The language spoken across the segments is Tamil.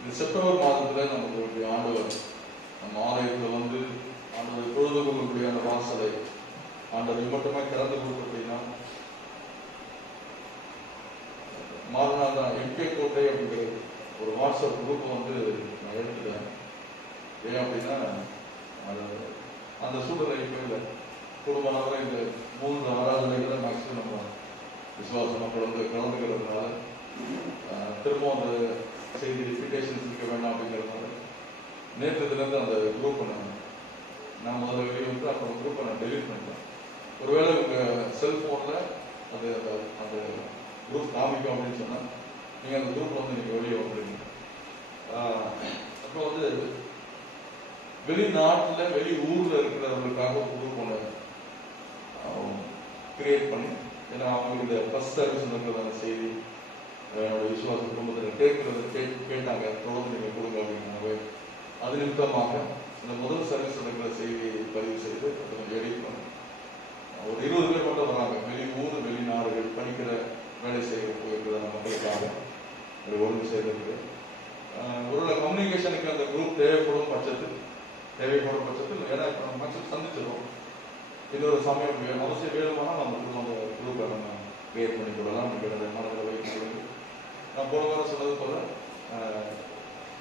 இந்த செப்டம்பர் மாதத்துல நமக்கு ஆண்டவர் நம்ம ஆலயத்தில் வந்து ஆண்டவர் பொழுது கொள்ளக்கூடிய அந்த வாசலை ஆண்டவர் மட்டுமே திறந்து கொடுத்தபடினா மாதநாதா எம்கே கோட்டை அப்படிங்கிற ஒரு வாட்ஸ்அப் குரூப்பை வந்து நான் எடுத்துட்டேன். ஏன் அப்படின்னா அந்த சூழ்நிலை இப்போ இல்லை. குடும்பமாக இந்த 3 ஆராதனைகளை மேக்சிமம் நம்ம விசுவாச மக்கள் வந்து கலந்துக்கிறதுனால திரும்ப அந்த செய்தி ரிப்பீட்டேஷன்ஸ் இருக்க வேண்டாம் அப்படிங்கிறதுனால நேற்று தினந்து அந்த குரூப்பை நான் முதல்ல வெளியே வந்து அப்புறம் குரூப்பை நான் டெலிட் பண்ணிட்டேன். ஒருவேளை உங்கள் செல்ஃபோனில் அது அந்த குரூப் காமிக்கும் அப்படின்னு சொன்னால் நீங்கள் அந்த குரூப் வந்து நீங்கள் வெளியே வந்துடுங்க. அப்புறம் வந்து வெளிநாட்டில் வெளி ஊரில் இருக்கிறவங்களுக்காக ஒரு குரூப் ஒன்று கிரியேட் பண்ணி, ஏன்னா அவங்க இந்த ஃபர்ஸ்ட் சர்வீஸ் இருக்கிறதான செய்தி என்னோட விசுவாச குடும்பத்தில் கேட்டாங்க, தொடர்ந்து நீங்கள் கொடுங்க அப்படின்னாவே அது நிமித்தமாக இந்த முதல் சர்வீஸ் நடக்கிற செய்தியை பதிவு செய்து கொஞ்சம் எடிட் பண்ணி ஒரு 20 பேர் மட்டும் வராங்க. வெளி ஊர் வெளிநாடுகள் படிக்கிற வேலை செய்ய போயிருக்கிறதான மக்களுக்காக ஒரு ஒன்று செய்திருக்கு. ஒரு கம்யூனிகேஷனுக்கு அந்த குரூப் தேவைப்படும் பட்சத்தில் ஏன்னா இப்போ நம்ம மேக்ஸிமம் சந்திச்சிடும். இன்னொரு சமயம் அவசியம் வேணுமானால் நம்ம அந்த குரூப்பை நம்ம கிரியேட் பண்ணி கொடுக்கலாம். அப்படிங்கிறத மனதில் வைத்து நான் போன வாரம் சொன்னது போல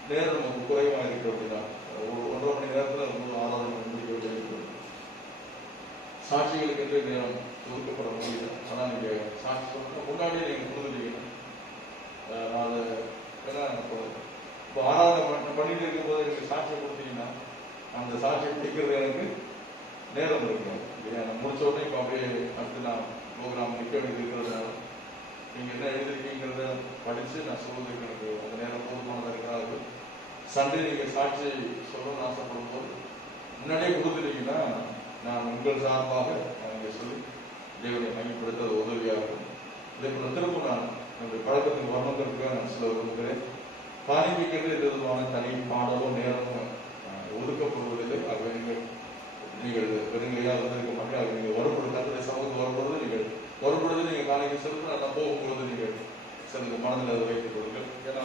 நேரம் நமக்கு குறைவாக இருக்கு அப்படின்னா 1.5 மணி நேரத்தில் 6 முடிக்க வேண்டிய சாட்சிகளுக்கு என்று நேரம் ஒதுக்கப்பட முடியல. ஆனால் நீங்கள் சாட்சி சொல்ல முன்னாடியே நீங்கள் கொடுத்துட்டீங்கன்னா அதை ஏன்னா இப்போ ஆராதனை பண்ணிட்டு இருக்கும் போது எனக்கு சாட்சியை கொடுத்தீங்கன்னா அந்த சாட்சியை பிடிக்கிறது எனக்கு நேரம் இருக்காது. நான் முடிச்ச உடனே இப்போ அப்படியே அடுத்து நான் ப்ரோக்ராம் நிற்க வேண்டியது இருக்கிறதுனால நீங்கள் என்ன எழுதிருக்கீங்கிறத படித்து நான் சொல்வதற்கு எனக்கு அந்த நேரம் போதுமானதாக இருக்கிறாரு. சண்டே நீங்கள் சாட்சி சொல்லணும்னு ஆசைப்படும் போது முன்னாடியே கொடுத்துட்டீங்கன்னா நான் உங்கள் சார்பாக நீங்கள் சொல்லி தேவனை மையப்படுத்த உதவியாக இருக்கும். இதே போல திரும்ப நான் என்னுடைய பழக்கத்துக்கு வரணுங்கிறதுக்காக நான் சொல்ல விரும்புகிறேன். காணிக்கைக்கிறது எந்த விதமான தனி பாடலும் நேரமும் ஒதுக்கப்படுவதில்லை. ஆகவே நீங்கள் பெருங்கையாக இருந்திருக்க மாட்டேன். ஆக நீங்கள் வரப்படுத்த சமூகத்துக்கு வரும்பொழுது நீங்கள் வரும்பொழுது நீங்கள் காணிக்கை செலுத்த நான் போகும்பொழுது நீங்கள் சில மனதில் அதை வைத்துக் கொடுங்கள். ஏன்னா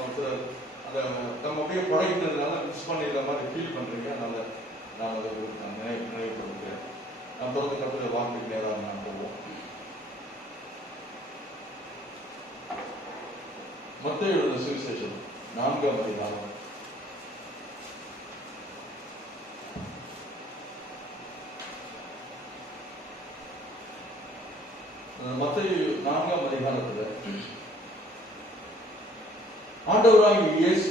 அந்த நம்ம அப்படியே பழகிட்டதுனால மிஸ் பண்ணிடுற மாதிரி ஃபீல் பண்ணுறீங்க. அதனால் நான் அதை நினைவுபடுத்துகிறேன். நான் தொடர்ந்து கட்டுரை வார்த்தைக்கு நேராக நான் போவோம். மத்தேயு எழுதின சுவிசேஷம் 4ஆம் அதிகாரம் மத்தேயு 4ஆம் அதிகாரத்தில் ஆண்டவராகிய இயேசு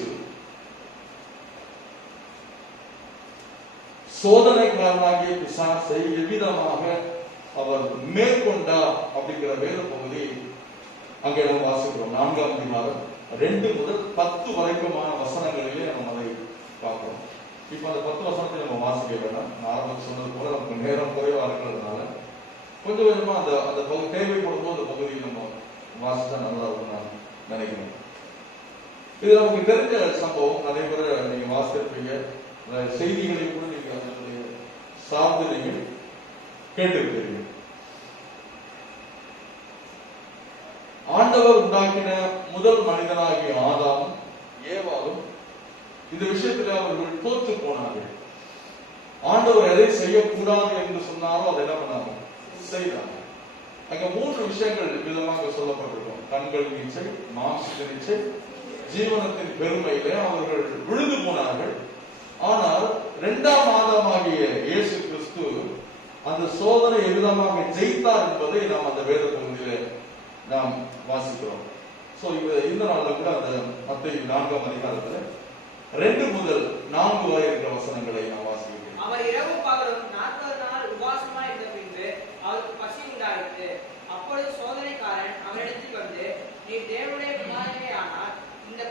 சோதனைக்காரனாகிய பிசாசை எவ்விதமாக அவர் மேற்கொண்டார் அப்படிங்கிற வேத பகுதி அங்கே நம்ம வாசிக்கிறோம். 4ஆம் அதிகாரம் 2 முதல் 10 வரைக்குமான வசனங்களிலே நம்ம அதை பார்க்கிறோம். இப்ப அந்த 10 வசனத்தை நம்ம வாசிக்க வேண்டாம். நான் ஆரம்பத்தில் சொன்னது போல நமக்கு நேரம் குறைவா இருக்கிறதுனால கொஞ்சம் கொஞ்சமா அந்த பகுதி தேவைப்படும் போது அந்த பகுதியை நம்ம வாசிச்சா நல்லா இருக்கும் நான் நினைக்கிறேன். இது நமக்கு தெரிஞ்ச சம்பவம். நிறைய பேர் நீங்க வாசிச்சிருப்பீங்க. செய்திகளை கூட நீங்க அதனுடைய சார்ந்து நீங்க கேட்டிருப்பீங்க. ஆண்டவர் உண்டாக்கின முதல் மனிதனாகிய ஆதாமும் ஏவாளும் இந்த விஷயத்தில் அவர்கள் தோற்று போனார்கள். ஆண்டவர் எதை செய்யக்கூடாது என்று சொன்னாரோ அதை என்ன பண்ணாங்க, செய்தாங்க. அங்க 3 விஷயங்கள் விதமாக சொல்லப்பட்டிருக்கும். கண்களின் இச்சை, மாம்சத்தின் இச்சை, ஜீவனத்தின் பெருமையிலே அவர்கள் விழுந்து போனார்கள். ஆனால் 2ஆம் ஆதாமாகிய இயேசு கிறிஸ்து அந்த சோதனை எவ்விதமாக ஜெயித்தார் என்பதை நாம் அந்த வேத பகுதியிலே நாம் வாசிக்கிறோம். சோ இந்த நாளில் கூட அந்த மத்தேயு 4ஆம் அதிகாரத்துல 2 முதல் 4 வரை இருக்கிற வசனங்களை நாம் வாசிக்கிறோம். அவர் இரவு பகலும் 40 நாள் உபவாசமாய் இருந்த பின்பு அவருக்கு பசி உண்டாயிற்று. அப்பொழுது சோதனைக்காரன் அவரிடத்தில் வந்து, நீ தேவனுடைய குமாரனே ஆனால் இந்த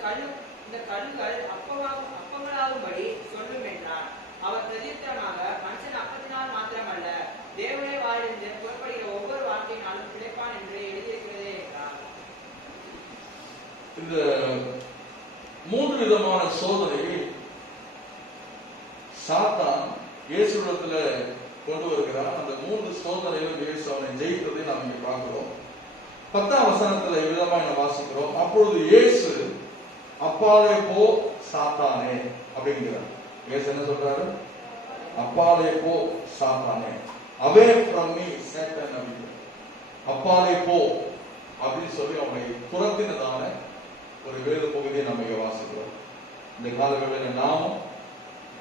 கல்லுகள் அப்பங்களாகும்படி சொல்லும் என்றார். அவர் பிரதித்திரமாக, மனுஷன் அப்பத்தினால் மாத்திரமல்ல தேவனுடைய வாயிலிருந்து புறப்படுகிற ஒவ்வொரு வார்த்தையினாலும் பிழைப்பான் என்று எழுதியிருக்கிறதே என்றார். இந்த 3 விதமான சோதனையை சாத்தான் இயேசுவிடத்துல கொண்டு வருகிறார். அந்த 3 சோதனையிலும் இயேசு அவனை ஜெயித்ததை நாம் இங்கே பார்க்கிறோம். 10ஆம் வசனத்துல விதமாக நாம் வாசிக்கிறோம். அப்பொழுது இயேசு அப்பாலே போ, சாத்தானே அப்படிங்கிறார். இயேசு என்ன சொல்றாரு? அப்பாலே போ சாத்தானே, அவே ஃப்ரம் மீ சேட்டன் அப்படிங்கிற. அப்பாலே போ அப்படின்னு சொல்லி அவனை துரத்தினதான ஒரு வேத பகுதியை நம்ம இங்க வாசிக்கிறோம். இந்த காலங்களில் நாமும்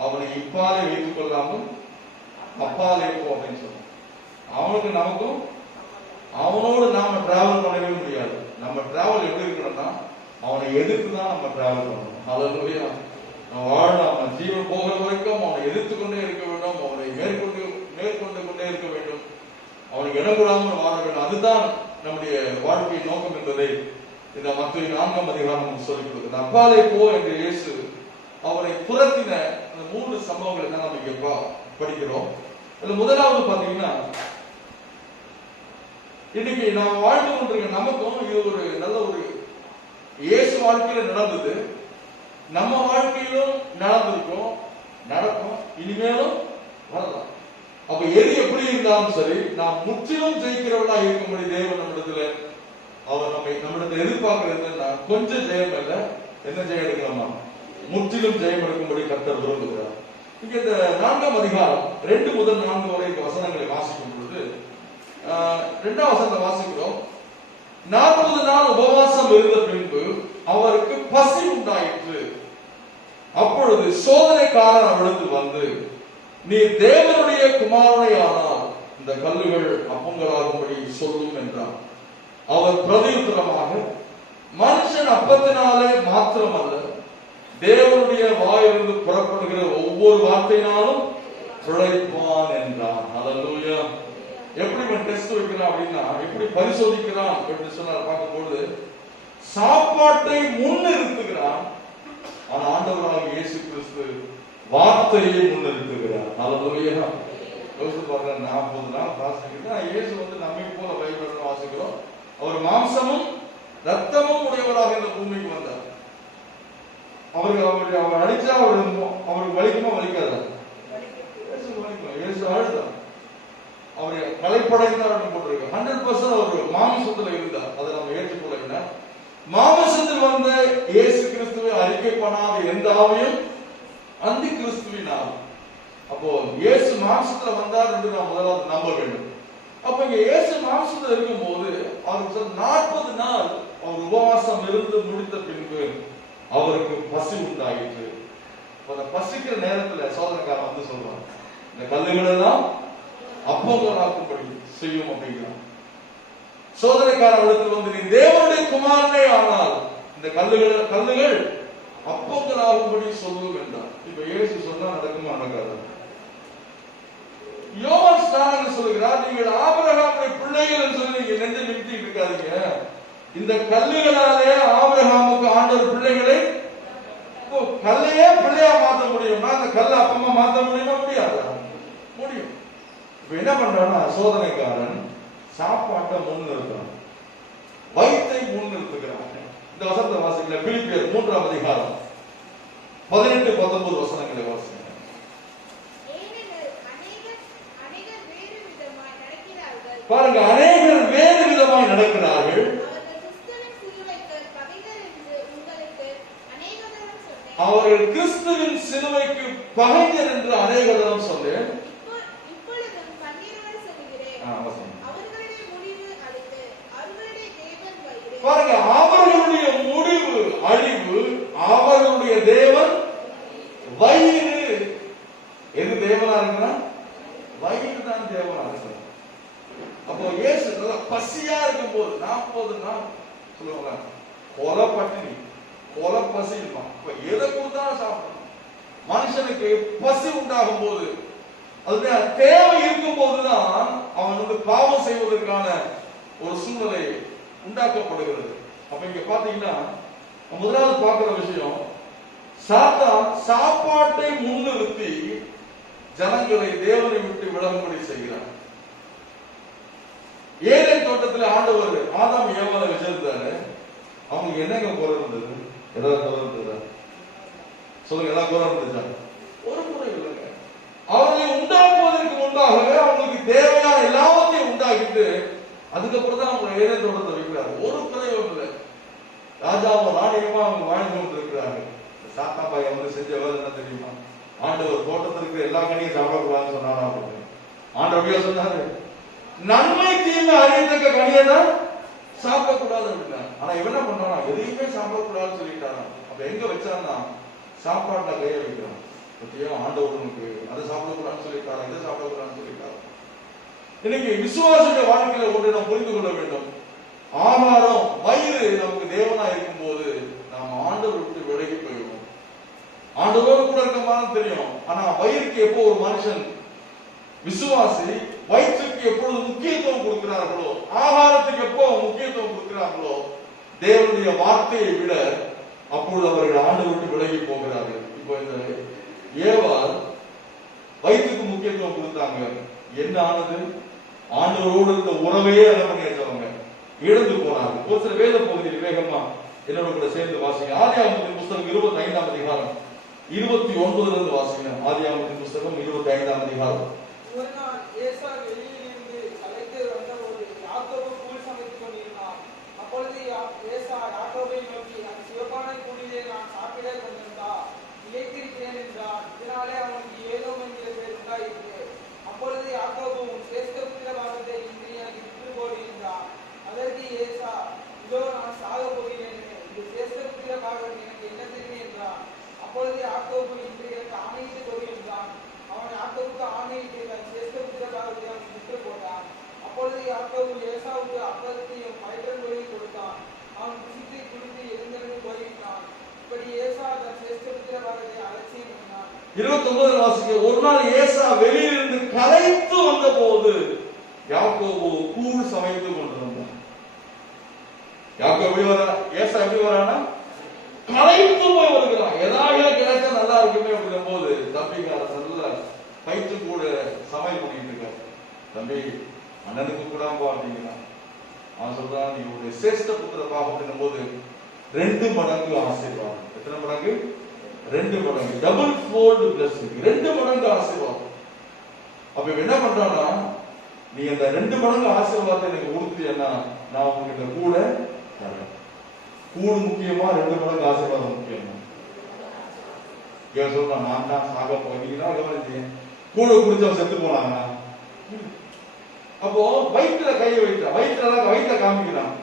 அவனை இப்பாலே வைத்துக் கொள்ளாமல் அப்பாலே போ அப்படின்னு சொல்றோம். அவனுக்கு நமக்கும் அவனோடு நாம டிராவல் பண்ணவே முடியாது. நம்ம டிராவல் எப்படி இருக்கணும்னா அவனை எதிர்த்து தான் நம்ம டிராவல் பண்ணணும். ஹல்லேலூயா. நம்ம ஜீவன் போகிற வரைக்கும் அவனை எதிர்த்து கொண்டே இருக்க வேண்டும், அவனை மேற்கொண்டு கொண்டே இருக்க வேண்டும், அவனுக்கு இடக்கூடாமல் வாழ வேண்டும். அதுதான் நம்முடைய வாழ்க்கையின் நோக்கம் என்பதை இந்த மத்திய 4ஆம் அதிகாரம் சொல்லிக் கொடுக்கிறது. அப்பாலே போ என்று இயேசு அவரை துரத்தின அந்த 3 சம்பவங்களை தான் நம்ம இங்க படிக்கிறோம். இதுல முதலாவது பாத்தீங்கன்னா, இன்னைக்கு நாம் வாழ்ந்து கொண்டிருக்க நமக்கும் இது ஒரு நல்ல ஒரு இயேசு வாழ்க்கையில நடந்தது, நம்ம வாழ்க்கையிலும் நடந்திருக்கும், நடக்கும், இனிமேலும் வரலாம். அப்ப எது எப்படி இருந்தாலும் சரி, நாம் முற்றிலும் ஜெயிக்கிறவளா இருக்கும்படி தேவன் நம்மிடத்துல அவர் நம்மிடத்துல எதிர்பார்க்கிறது என்னன்னா, கொஞ்சம் ஜெயம் இல்ல, என்ன ஜெயம் எடுக்கலாமா, முற்றிலும் ஜெயம் எடுக்கும்படி கர்த்தர் விரும்புகிறார். இங்க இந்த 4ஆம் அதிகாரம் 2 முதல் 4 வரை வசனங்களை வாசிக்கும் பொழுது 2ஆம் வசனத்தை வாசிக்கிறோம். 40 நாள் உபவாசம் இருந்த பின்பு அவருக்கு பசி உண்டாயிற்று. அப்பொழுது சோதனைக்காரன் அவரிடத்தில் வந்து, நீ தேவனுடைய குமாரனை ஆனால் இந்த கல்லுகள் அப்பங்களாகும்படி சொல்லும் என்றார். அவர் பிரதியுத்தரமாக, மனுஷன் அப்பத்தினாலே மாத்திரமல்ல, தேவனுடைய வாயிலிருந்து புறப்படுகிற ஒவ்வொரு வார்த்தையினாலும் பிழைப்பான் என்றான். ஹல்லேலூயா. எப்படி டெஸ்ட் வைக்கிறான் அப்படின்னா, எப்படி பரிசோதிக்கிறான் அப்படின்னு சொன்னார் பார்க்கும்போது, சாப்பாட்டை முன்னிறுத்துகிறான். ஆனா ஆண்டவராகிய இயேசு கிறிஸ்து வார்த்தையை முன்னிறுத்துகிறார். ஹல்லேலூயா. யோசித்து பாருங்க, 40 நாள் வாசிக்கிறா. இயேசு நம்மை போல பைபிள் வாசிக்கிறோம். அவர் மாம்சமும் ரத்தமும் உடையவராக இந்த பூமிக்கு வந்தார். அவர் அடிச்சா அவருக்கு வலிக்குமா வலிக்காத? இயேசு அழுதார். அவரை கலைப்படைந்தார் போட்டிருக்கு. 100% அவர் மாமிசத்தில் இருந்தார். அதை நம்ம ஏற்றுக்கொள்ள வேண்டும். மாமிசத்தில் வந்த இயேசு கிறிஸ்துவை அறிக்கை பண்ணாத எந்த ஆவியும் அந்தி கிறிஸ்துவின் ஆவி. அப்போ இயேசு மாம்சத்துல வந்தார் என்று நாம் முதலாவது நம்ப வேண்டும். அப்ப இங்க இயேசு மாம்சத்தில் இருக்கும் போது அவருக்கு 40 நாள் அவர் உபவாசம் இருந்து முடித்த பின்பு அவருக்கு பசி உண்டாயிற்று. அந்த பசிக்கிற நேரத்துல சோதனைக்காரன் வந்து சொல்றான், இந்த கல்லுகள் எல்லாம் அப்பங்களாக்கும்படி செய்யும் அப்படிங்கிறான். சோதனைக்காரன் இடத்துல வந்து, நீ தேவனுடைய குமாரனே ஆனால் இந்த கல்லுகள் அப்பங்களாகும்படி சொல்லும் என்றார். இப்ப இயேசு சொன்னா நடக்குமா நடக்காது? யோவான் ஸ்நானகர் சொல்லுகிறார், நீங்கள் ஆபிரகாமுடைய பிள்ளைகள் என்று சொல்லி நீங்க நெஞ்சை நிமித்திட்டு இருக்காதீங்க. இந்த கல்லுகளாலே ஆபிரகாமுக்கு ஆண்டவர் பிள்ளைகளை, கல்லையே பிள்ளையா மாற்ற முடியும்னா அந்த கல்லை அப்பமா மாற்ற முடியுமா? முடியாது. முடியும். இப்ப என்ன பண்றான்னா, சோதனைக்காரன் சாப்பாட்டை முன்னிறுத்துறான், வயிற்றை முன்னிறுத்துகிறான். இந்த வசனத்தை வாசிக்கல. பிலிப்பியர் 3ஆம் அதிகாரம் 18-19 வசனங்களை வாசிங்க. பாருங்க, அநேகர் வேறு விதமாய் நடக்கிறார்கள். அவர்கள் கிறிஸ்துவின் சிலுவைக்கு பகைஞர் என்று அநேகரிடம் சொன்னேன். பாருங்க, அவர்களுடைய முடிவு அழிவு, அவர்களுடைய தேவன் வயிறு. எது தேவனா இருக்கிறான்? வயிறு தான் தேவனா இருக்கிறான். அப்போ இயேசு பசியா இருக்கும் போது 40 நாள் சொல்லுவாங்க, கொலை பட்டினி, கொலை பசி இருப்பான். இப்ப எதை கொடுத்தாலும் சாப்பிடணும். மனுஷனுக்கு பசி உண்டாகும் போது, அது தேவை இருக்கும் போதுதான் அவன் பாவம் செய்வதற்கான ஒரு சூழ்நிலை உண்டாக்கப்படுகிறது. அப்ப இங்க பாத்தீங்கன்னா, முதலாவது பார்க்கிற விஷயம், சாத்தான் சாப்பாட்டை முன்னிறுத்தி ஜனங்களை தேவனை விட்டு விலகும்படி செய்கிறார். ஏதேன் தோட்டத்தில் ஆண்டவர் ஆதாம் ஏவாளை வச்சிருந்தாரு. அவங்களுக்கு என்னங்க குறை இருந்தது? ஏதாவது குறை இருந்ததா? சொல்லுங்க, ஏதாவது குறை இருந்துச்சா? ஒரு குறை இல்லைங்க. அவர்களை உண்டாக்குவதற்கு முன்பாகவே அவங்களுக்கு தேவையான எல்லாத்தையும் உண்டாக்கிட்டு அதுக்கப்புறம் தான் அவங்க ஏதேன் தோட்டத்தை வைக்கிறாங்க. ஒரு குறையும் இல்லை. ராஜாவும் ராணியமா அவங்க வாழ்ந்து கொண்டிருக்கிறார்கள். சாத்தாபாய் வந்து செஞ்ச வேலை என்ன தெரியுமா? ஆண்டவர் தோட்டத்திற்கு எல்லா கனியும் சாப்பிடக்கூடாதுன்னு சொன்னாரா? ஆண்டவர் சொன்னாரு, நன்மை தீமை அறியத்தக்க கனியை தான் சாப்பிடக்கூடாது அப்படின்னா. ஆனா இவன் என்ன பண்ணானா? எதையுமே சாப்பிடக்கூடாதுன்னு சொல்லிட்டானா. அப்ப எங்க வச்சான்னா சாப்பாட்டுல கைய வைக்கிறான். பத்தியா, ஆண்டவர் உனக்கு அதை சாப்பிடக்கூடாதுன்னு சொல்லிட்டாரா, இதை சாப்பிடக்கூடாதுன்னு சொல்லிட்டாரா. இன்னைக்கு விசுவாசிய வாழ்க்கையில ஒன்று நாம் புரிந்து கொள்ள வேண்டும். ஆகாரம் வயிறு நமக்கு தேவனா இருக்கும் போது நாம் ஆண்டவர் விட்டு விலகி போயிடுவோம். ஆண்டவரோடு கூட இருக்க மாதிரி தெரியும். ஆனா வயிறுக்கு எப்போ ஒரு மனுஷன் விசுவாசி வயிற்றுக்கு எப்பொழுது முக்கியத்துவம் கொடுக்கிறார்களோ, ஆகாரத்துக்கு எப்போ முக்கியத்துவம் கொடுக்கிறார்களோ, தேவனுடைய வார்த்தையை விட அப்பொழுது அவர்கள் ஆண்டு விட்டு விலகி போகிறார்கள். இப்போ இந்த ஏவாள் வயிற்றுக்கு முக்கியத்துவம் கொடுத்தாங்க. என்ன ஆனது? ஆண்டவரோடு இருந்த உறவையே என்ன பண்ணியாச்சவங்க இழந்து போனாங்க. ஒரு சில வேத பகுதியில் வேகமா என்னோட கூட சேர்ந்து வாசிங்க. ஆதியாகமத்தின் புஸ்தகம் 25ஆம் அதிகாரம் 29 இருந்து வாசிங்க. ஆதியாகமத்தின் புஸ்தகம் 25ஆம் அதிகாரம். ஒரு நாள் ஏசா வெளியிலிருந்து கலைத்து வந்த ஒரு யாக்கோபு கூழ் சமைத்துக் கொண்டிருந்தான். அப்பொழுது ஏசா யாக்கோபை நோக்கி, அந்த சிவப்பான கூழிலே நான் சாப்பிட கொண்டிருந்தா இழைத்திருக்கிறேன் என்றான். இதனாலே அவனுக்கு ஏதோம் என்கிற பேர் உண்டாயிற்று. அப்பொழுது யாக்கோபு, உன் சிரேஷ்ட புத்திர பாகத்தை இன்று எனக்கு விற்று போடு என்றான். அதற்கு ஏசா, இதோ நான் சாக போகிறேன், இந்த சிரேஷ்ட புத்திர பாகம் எனக்கு என்ன தெரியும் என்றான். அப்பொழுது யாக்கோபு, இன்று எனக்கு ஆணையிட்டு கொடு என்றான். அவன் யாக்கோபுக்கு ஆணையிட்டு தன் சிரேஷ்ட புத்திர பாகத்தை அவன் விற்று போட்டான். அப்பொழுது யாக்கோபு ஏசாவுக்கு அப்பத்தையும் பயிற்றங்களையும் கொடுத்தான். அவன் புசித்து குடித்து எழுந்தெழுந்து போய்விட்டான். இப்படி ஏசா தன் சிரேஷ்ட புத்திர பாகத்தை அலட்சியம் பண்ணான். 29 வாசிக்க. ஒரு நாள் ஏசா வெளியிலிருந்து கலைத்து வந்த போது யாக்கோபு கூழ் சமைத்து கொண்டிருந்தான். யாக்கோபு எப்படி வரா? ஏசா எப்படி வரானா? கலைத்து போய் வருகிறான். ஏதாவது கிடைச்சா நல்லா இருக்குமே அப்படிங்கிற போது தம்பிக்கார நல்ல கைத்து கூட சமையல் பண்ணிட்டு இருக்காரு. தம்பி, அண்ணனுக்கு கூடாம்பா அப்படிங்கிறான். அவன் சொல்றான், நீ ஒரு சிரேஷ்ட புத்திர பாகம் போது 2 மடங்கு ஆசீர்வாதம். எத்தனை மடங்கு? 2 மடங்கு. Double fold blessing. 2 மடங்கு ஆசீர்வாதம். அப்ப என்ன பண்றான்னா, நீ அந்த 2 மடங்கு ஆசீர்வாதத்தை எனக்கு கொடுத்தீங்கன்னா நான் உங்ககிட்ட கூட தரேன். கூடு முக்கியமா 2 மடங்கு ஆசீர்வாதம் முக்கியமா? இவன் சொல்றான், நான் தான் சாக போனீங்கன்னா கூட குடிச்சவன் செத்து போனாங்க. அப்போ வயிற்றுல கையை வைத்த வயிற்றுல காமிக்கிறான்.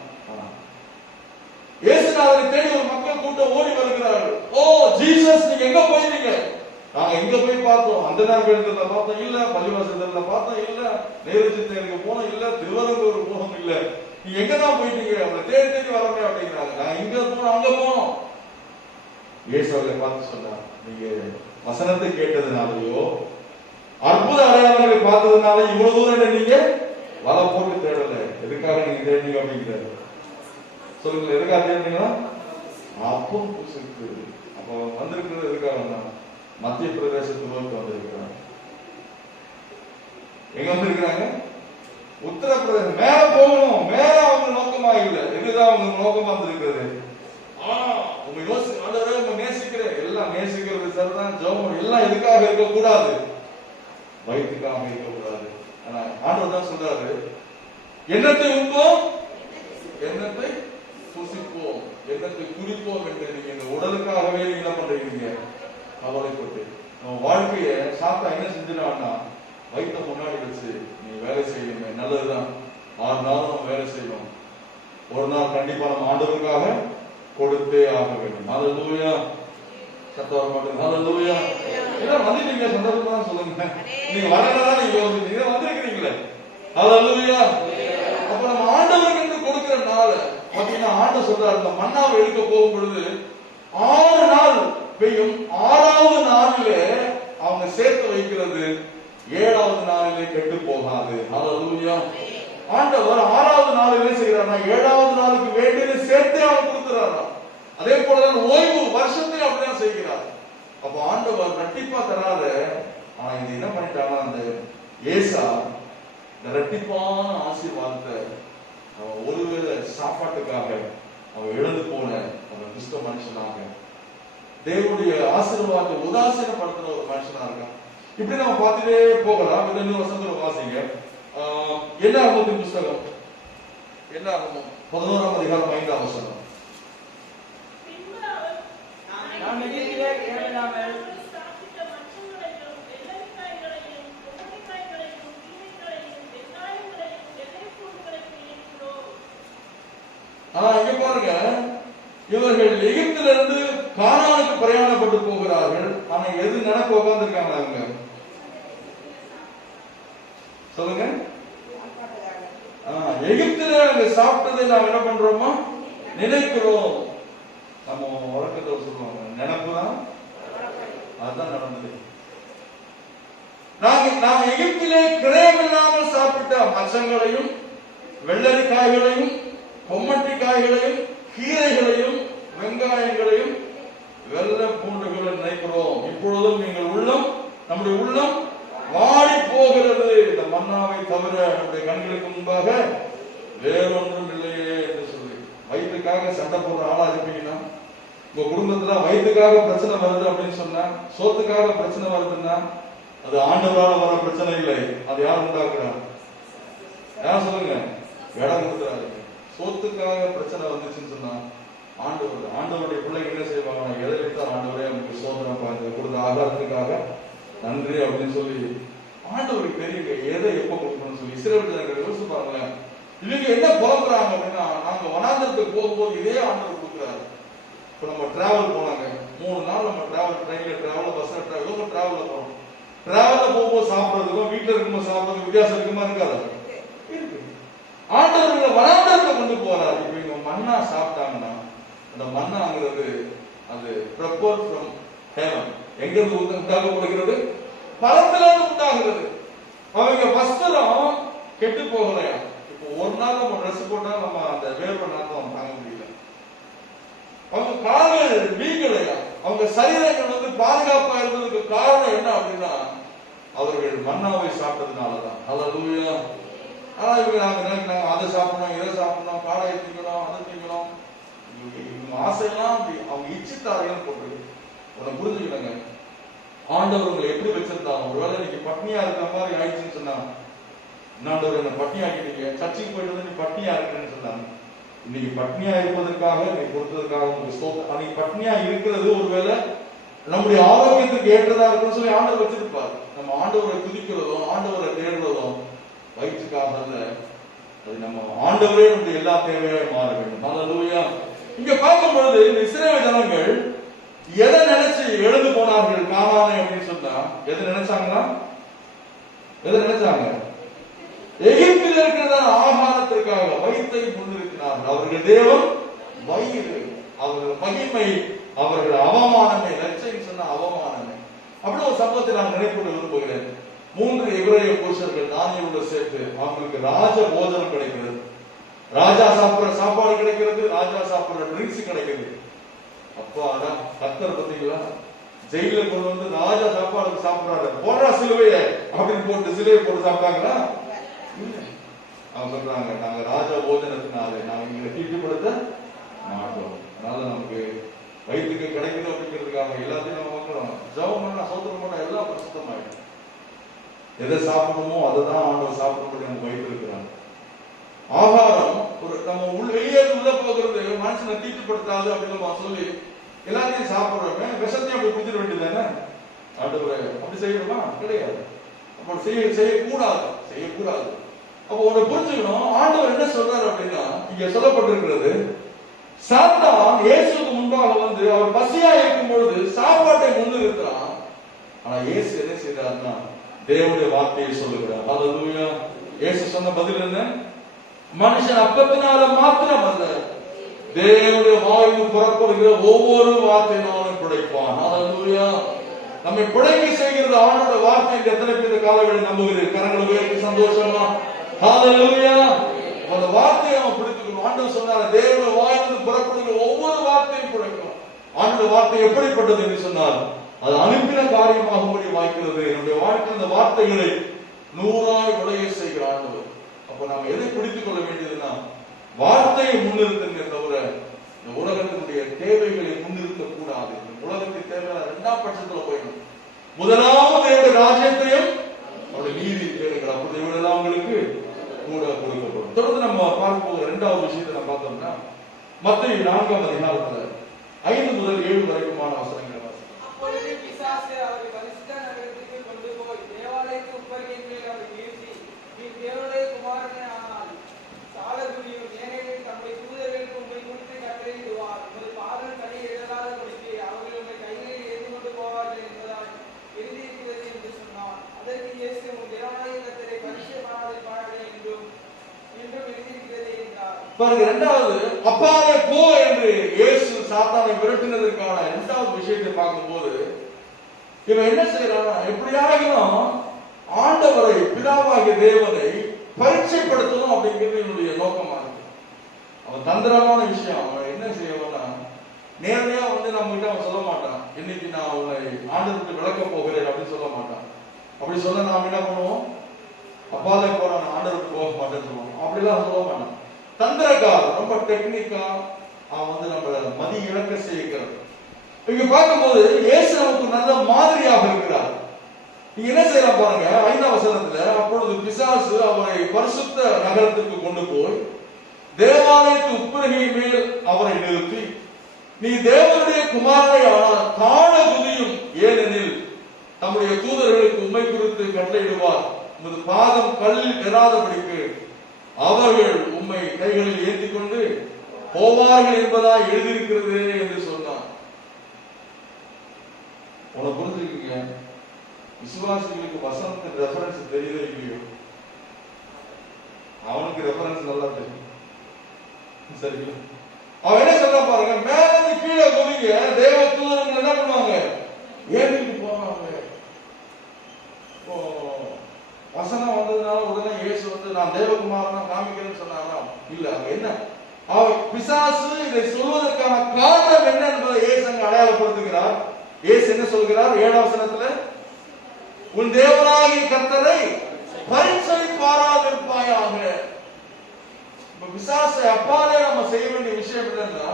இயேசுநாதரை தேடி ஒரு மக்கள் கூட்டம் ஓடி வருகிறார்கள். ஓ ஜீசஸ், நீங்க எங்க போயிருந்தீங்க? நாங்க எங்க போய் பார்த்தோம்? அந்த நேரத்துல பார்த்தோம் இல்ல, பள்ளிவாசல்ல பார்த்தோம் இல்ல, நேருச்சித்தேருக்கு போனோம் இல்ல, திருவரங்கூர் போனோம் இல்ல, நீங்க எங்கதான் போயிட்டீங்க? அவங்களை தேடி தேடி வரமே அப்படிங்கிறாங்க. நான் இங்க போனோம் அங்க போனோம். இயேசுவை பார்த்து சொன்னார், நீங்க வசனத்தை கேட்டதுனாலயோ அற்புத அடையாளங்களை பார்த்ததுனால இவ்வளவு தூரம் நீங்க வலை போட்டு தேடல. எதுக்காக நீங்க தேடினீங்க அப்படிங்கிறாரு. சொல்லுங்க, எதுக்காக தேடினீங்கன்னா அப்பம் புசுக்கு. அப்போ வந்திருக்கிறது எதுக்காக? மத்திய பிரதேசத்து நோக்கி வந்திருக்கிறாங்க. எங்க வந்திருக்கிறாங்க? உத்தரப்பிரதேசம். மேல போகணும். மேல அவங்க நோக்கமா இல்லை. எதுதான் அவங்க நோக்கமா வந்திருக்கிறது? உங்க யோசிச்சு ஆண்டவரே உங்க நேசிக்கிறேன். எல்லாம் நேசிக்கிறது சரிதான், ஜெபம் எல்லாம் எதுக்காக இருக்கக்கூடாது? வயிற்றுக்காக இருக்கக்கூடாது. ஆனா ஆண்டவர் தான் சொல்றாரு, எண்ணத்தை உண்போம், எண்ணத்தை புசிப்போம், எண்ணத்தை குறிப்போம் என்று நீங்க இந்த உடலுக்காகவே நீங்க என்ன பண்றீங்க? கவலைப்பட்டு நம்ம வாழ்க்கைய சாத்தா என்ன செஞ்சிடான்னா, வயிற்ற முன்னாடி வச்சு நீ வேலை செய்யுமே, நல்லதுதான். 6 நாள் நம்ம வேலை செய்வோம். ஒரு நாள் கண்டிப்பா நம்ம ஆண்டவருக்காக கொடுத்தே ஆக வேண்டும். ஹல்லேலூயா. கர்த்தர் மட்டும் ஹல்லேலூயா. எல்லாம் வந்துட்டீங்க, சந்தோஷமா சொல்லுங்க. நீங்க வரலன்னா நீங்க யோசிச்சீங்க, வந்திருக்கிறீங்களே. ஹல்லேலூயா. அப்ப நம்ம ஆண்டவருக்கு என்று கொடுக்கிற நாள் பாத்தீங்கன்னா, ஆண்டவர் சொல்றாரு, இந்த மன்னாவை எடுக்க போகும் பொழுது 6 நாள் பெய்யும். 6வது நாளிலே அவங்க சேர்த்து வைக்கிறது 7வது நாளிலே கெட்டு போகாது. ஹல்லேலூயா. ஆண்டவர் 6வது நாளிலே செய்யறாரா, 7வது நாளுக்கு வேண்டியதை சேர்த்தே அவர் கொடுக்கிறாரா. அதே போலதான் ஓய்வு வருஷத்தை அப்படிதான் செய்கிறார். அப்ப ஆண்டவர் ரெட்டிப்பா தராத. ஆனா இது என்ன பண்ணிட்டாங்கன்னா, அந்த ஏசா இந்த ரெட்டிப்பான ஆசீர்வாதத்தை அவன் ஒருவேளை சாப்பாட்டுக்காக அவன் இழந்து போன அவன் கிறிஸ்தவ மனுஷனாக, தேவனுடைய ஆசீர்வாதத்தை உதாசீனப்படுத்துற ஒரு மனுஷனா இருக்கான். இப்படி நம்ம பார்த்துட்டே போகலாம். இன்னொரு வசனத்துல வாசிங்க. என்னாகமத்தின் புஸ்தகம், என்னாகமம் 11ஆம் அதிகாரம் 5ஆம் வசனம். நான் எகிப்திலே இவர்கள் எகிப்திலிருந்து கானானுக்கு பிரயாணப்பட்டு போகிறார்கள். ஆனா எது நினைப்பு உட்கார்ந்துருக்காங்க அவங்க? சொல்லுங்க. எகிப்தில அங்க சாப்பிட்டதை நாம் என்ன பண்றோமா நினைக்கிறோம். நம்ம வழக்கத்தில் சொல்லுவாங்க நினைப்புதான் அதுதான் நடந்தது. நாங்க எகிப்திலே கிரயமில்லாமல் சாப்பிட்ட மச்சங்களையும் வெள்ளரிக்காய்களையும் கொம்மட்டி காய்களையும் கீரைகளையும் வெங்காயங்களையும் வெள்ளை பூண்டுகளை நினைக்கிறோம். இப்பொழுதும் நீங்கள் உள்ளம் நம்முடைய உள்ளம் வாடி போகிறது. இந்த மன்னாவை தவிர நம்முடைய கண்களுக்கு முன்பாக வேறொன்றும் இல்லையே என்று சொல்லி வயிற்றுக்காக சண்டை போடுற ஆளா இருப்பீங்கன்னா, உங்க குடும்பத்துல வயிற்றுக்காக பிரச்சனை வருது அப்படின்னு சொன்னா, சோத்துக்காக பிரச்சனை வருதுன்னா அது ஆண்டவரால் வர பிரச்சனை இல்லை. அது யார் உண்டாக்குறாங்க? யார் சொல்லுங்க? இடம் கொடுக்குறாரு. சோத்துக்காக பிரச்சனை வந்துச்சுன்னு சொன்னா ஆண்டவருடைய பிள்ளைங்க என்ன செய்வாங்க? எதை வைத்தால் ஆண்டவரே நமக்கு சோதனை பார்த்து கொடுத்த ஆகாரத்துக்காக நன்றி அப்படின்னு சொல்லி ஆண்டவருக்கு தெரியுங்க எதை எப்ப கொடுக்கணும்னு சொல்லி. இஸ்ரவேல் ஜனங்கள் யோசிச்சு பாருங்களேன். இவங்க என்ன புலம்புறாங்க அப்படின்னா, நாங்க வனாந்தரத்துக்கு போகும்போது இதே ஆண்டவர் கொடுக்குறாரு. இப்ப நம்ம டிராவல் போனாங்க 3 நாள், நம்ம டிராவல் ட்ரெயின்ல டிராவல் பஸ்ல டிராவல் டிராவல்ல போறோம். டிராவல்ல போகும்போது சாப்பிடுறதுக்கும் வீட்டுல இருக்கும்போது சாப்பிடுறதுக்கு வித்தியாசம் இருக்குமா இருக்காது? இருக்கு. ஆண்டவர்களை வனாந்தரத்தை கொண்டு போறாரு. இப்ப இவங்க மன்னா சாப்பிட்டாங்கன்னா அந்த மன்னாங்கிறது அது ப்ரிப்பேர்ட் ஃப்ரம் ஹெவன். எங்க இருந்து உண்டாக்கப்படுகிறது? பரத்திலிருந்து உண்டாகிறது. அவங்க வஸ்திரம் கெட்டு போகலையா? இப்போ ஒரு நாள் நம்ம ட்ரெஸ் போட்டா நம்ம அந்த வேர்வை நாத்தம் தாங்க முடியல. அவங்க கால்கள் வீங்கலையா? அவங்க சரீரங்கள் பாதுகாப்பா இருந்ததுக்கு காரணம் என்ன அப்படின்னா அவர்கள் மன்னாவை சாப்பிட்டதுனாலதான். ஹல்லேலூயா. ஆனா இவங்க நாங்க அதை சாப்பிடணும், இதை சாப்பிடணும், காடையை திங்கணும், அதை திங்கணும், இவங்க ஆசையெல்லாம் அவங்க இச்சித்தார்கள் போட்டு உன்னை புரிஞ்சுக்கணுங்க. ஆண்டவர் உங்களை எப்படி வச்சிருந்தாங்க? ஒருவேளை இன்னைக்கு பட்னியா இருக்கிற மாதிரி ஆயிடுச்சுன்னு சொன்னா, ஆண்டவர் என்ன பட்னியா ஆக்கிட்டீங்க, சர்ச்சைக்கு போயிட்டு வந்து நீ பட்னியா இருக்கிறேன்னு சொன்னாங்க. இன்னைக்கு பட்னியா இருப்பதற்காக நீ கொடுத்ததுக்காக உங்களுக்கு ஸ்தோத்திரம். அன்னைக்கு பட்னியா இருக்கிறது ஒருவேளை நம்முடைய ஆரோக்கியத்துக்கு ஏற்றதா இருக்குன்னு சொல்லி ஆண்டவர் வச்சிருப்பார். நம்ம ஆண்டவரை துதிக்கிறதும் ஆண்டவரை தேடுறதும் வயிற்றுக்காக அல்ல, அது நம்ம ஆண்டவரே நம்முடைய எல்லா தேவையாக மாற வேண்டும். ஹல்லேலூயா. இங்க பார்க்கும் பொழுது இந்த இஸ்ரவேல் ஜனங்கள் எதை நினைச்சு எழுந்து போனார்கள் கானானை அப்படின்னு சொன்னா, எதை நினைச்சாங்கன்னா எதை நினைச்சாங்க? எகிப்தில் இருக்கிற ஆகாரத்திற்காக வயிற்றை முன்னிறுத்தினார்கள். அவர்கள் தேவன் வயிறு, அவர்கள் மகிமை, அவர்கள் அவமானமே. லட்சம் சொன்ன அவமானமே. அப்படி ஒரு சம்பவத்தை நான் நினைப்பது விரும்புகிறேன். 3 எபிரேய புருஷர்கள் தானியேலோடு சேர்த்து அவங்களுக்கு ராஜ போஜனம் கிடைக்கிறது. ராஜா சாப்பிடுற சாப்பாடு கிடைக்கிறது, ராஜா சாப்பிடுற ட்ரிங்க்ஸ் கிடைக்கிறது. அப்பாதான் கர்த்தர் பார்த்தீங்களா, ஜெயில கொண்டு வந்து ராஜா சாப்பாடு சாப்பிடுறாரு. போடுறா சிலுவைய அப்படின்னு போட்டு சிலுவையை போட்டு சாப்பிட்டாங்களா? அவங்க சொல்றாங்க, நாங்க ராஜா போஜனத்தினாலே நாங்க இங்க தீட்டுப்படுத்த மாட்டோம். அதனால நமக்கு வயிற்றுக்கு கிடைக்குது அப்படிங்கிறதுக்காக எல்லாத்தையும் நம்ம மக்களும் ஜெபம் பண்ணா சோத்திரம் பண்ணா எல்லாம் பிரசுத்தமாயிடும். எதை சாப்பிடணுமோ அதை தான் ஆண்டவர் சாப்பிடும்படி நம்ம வயிற்று இருக்கிறாங்க. ஆகாரம் ஒரு நம்ம வெளியே உள்ள போகிறது மனுஷனை தீட்டுப்படுத்தாது அப்படின்னு சொல்லி எல்லாத்தையும் சாப்பிடுறோமே, விஷத்தையும் அப்படி குடிச்சிட வேண்டியதானே? ஆண்டவரே அப்படி செய்யணுமா? கிடையாது. அப்படி செய்யக்கூடாது. அப்போ உன்னை புரிஞ்சுக்கணும். ஆண்டவர் என்ன சொல்றாரு அப்படின்னா, இங்க சொல்லப்பட்டிருக்கிறது, சாத்தான் இயேசுக்கு முன்பாக வந்து அவர் பசியா இருக்கும் பொழுது சாப்பாட்டை முன்னிறுக்கிறான். ஆனா இயேசு என்ன செய்தார்னா தேவனுடைய வார்த்தையை சொல்லுகிறார். ஹல்லேலூயா. இயேசு சொன்ன பதில் என்ன? மனுஷன் அப்பத்தினால மாத்திரம் அல்ல, தேவனுடைய வாயில் புறப்படுகிற ஒவ்வொரு வார்த்தையினாலும் பிழைப்பான். ஹல்லேலூயா. நம்மை பிழைக்க செய்கிறது ஆண்டவருடைய வார்த்தை. எத்தனை பேர் காலங்களை நம்புகிறீர்கள்? கரங்களை உயர்த்தி சந்தோஷமா ஹல்லேலூயா. அந்த வார்த்தையை நம்ம பிடித்துக்கணும். ஆண்டவர் சொன்னார், தேவனுடைய வாயிலிருந்து புறப்படுகிற ஒவ்வொரு வார்த்தையும் பிழைக்கும். ஆண்டவருடைய வார்த்தை எப்படிப்பட்டது என்று சொன்னார், அது அனுப்பின காரியமாகும்படி வாய்க்கிறது. என்னுடைய வாழ்க்கையில் இந்த வார்த்தைகளை 100ஆய் விளைய செய்கிற ஆண்டவர். அப்ப நாம் எதை பிடித்துக் கொள்ள வேண்டியதுன்னா வார்த்தையை முன்னிறுத்துங்க தவிர இந்த உலகத்தினுடைய தேவைகளை முன்னிறுத்த கூடாது. உலகத்தின் தேவையான 2ஆம் பட்சத்துல போயிடும். முதலாவது ராஜ்யத்தையும் அவருடைய நீதி தேவைகள், அப்படி இவரெல்லாம் உங்களுக்கு கூட கொடுக்கப்படும். தொடர்ந்து நம்ம பார்க்கும்போது 2வது விஷயத்தை நம்ம பார்த்தோம்னா மத்தேயு 4ஆம் அதிகாரத்துல 5 முதல் 7 வரைக்குமான வசனங்களை அப்பொழுது பிசாசு அவரை பரிசுத்த நகரத்திற்கு கொண்டு போய் தேவாலயத்து உட்பருகைகளில் அவரை வீழ்த்தி, நீ தேவனுடைய குமாரனே ஆனால் சாலகுடியும் ஏனெனில் தம்முடைய தூதர்களுக்கு உம்மை குறித்து கட்டளையிடுவார், உமது பாதம் பாருங்க, இரண்டாவது அப்பாலே போ என்று இயேசு சாத்தானை விரட்டினதற்கான இரண்டாவது விஷயத்தை பார்க்கும்போது இவன் என்ன செய்யறான், எப்படியாகிலும் ஆண்டவரை பிதாவாகிய தேவனை பரீட்சைப்படுத்தணும் அப்படிங்கிறது என்னுடைய நோக்கமா இருக்கு. அவன் தந்திரமான விஷயம். அவன் என்ன செய்யணும்னா, நேரடியா நம்ம கிட்ட அவன் சொல்ல மாட்டான், இன்னைக்கு நான் உன்னை ஆண்டவருக்கு விளக்க போகிறேன் அப்படின்னு சொல்ல மாட்டான். அப்படி சொல்ல நாம் என்ன பண்ணுவோம், அப்பாலே போற நான் ஆண்டவருக்கு போக மாட்டேன்னு சொல்லுவோம். அப்படிலாம் சொல்ல மாட்டான். தந்திரக்காரன், ரொம்ப டெக்னிக்கா அவன் நம்மள மதி இழக்க செய்கிறது. இங்க பார்க்கும்போது இயேசு நமக்கு நல்ல மாதிரியாக இருக்கிறார். நீங்க என்ன செய்யலாம் பாருங்க, 5ஆம் வசனத்துல, அப்பொழுது பிசாசு அவரை பரிசுத்த நகரத்துக்கு கொண்டு போய் தேவாலயத்து உப்பரிகை மேல் அவரை நிறுத்தி, நீ தேவனுடைய குமாரனை ஆனால் காண குதியும், ஏனெனில் தம்முடைய தூதர்களுக்கு உம்மை குறித்து கட்டளையிடுவார், உமது பாதம் கல்லில் பெறாதபடிக்கு அவர்கள் உம்மை கைகளில் ஏற்றிக் கொண்டு போவார்கள் என்பதா எழுதியிருக்கிறது என்று சொன்னார். உன புரிஞ்சுக்கீங்க, விசுவாசிகளுக்கு வசனத்தின் ரெஃபரன்ஸ் தெரியுதோ இல்லையோ, அவனுக்கு ரெஃபரன்ஸ் நல்லா தெரியும். சரிங்களா? அவன் என்ன சொல்ல பாருங்க, மேல இருந்து கீழே குதிங்க, தேவ தூதர்கள் என்ன பண்ணுவாங்க, ஏறிட்டு போவாங்க. வசனம் வந்ததுனால உடனே இயேசு நான் தேவகுமாரனா காமிக்கிறேன்னு சொன்னாங்க இல்ல. அவங்க என்ன, அவன் பிசாசு இதை சொல்வதற்கான காரணம் என்ன என்பதை இயேசு அங்க அடையாளப்படுத்துகிறார். இயேசு என்ன சொல்கிறார் 7ஆம் வசனத்துல, உன் தேவனாகிய கர்த்தரை பரீட்சை பாராதிருப்பாயாக. பிசாசை அப்பாலே நம்ம செய்ய வேண்டிய விஷயம் என்னன்னா,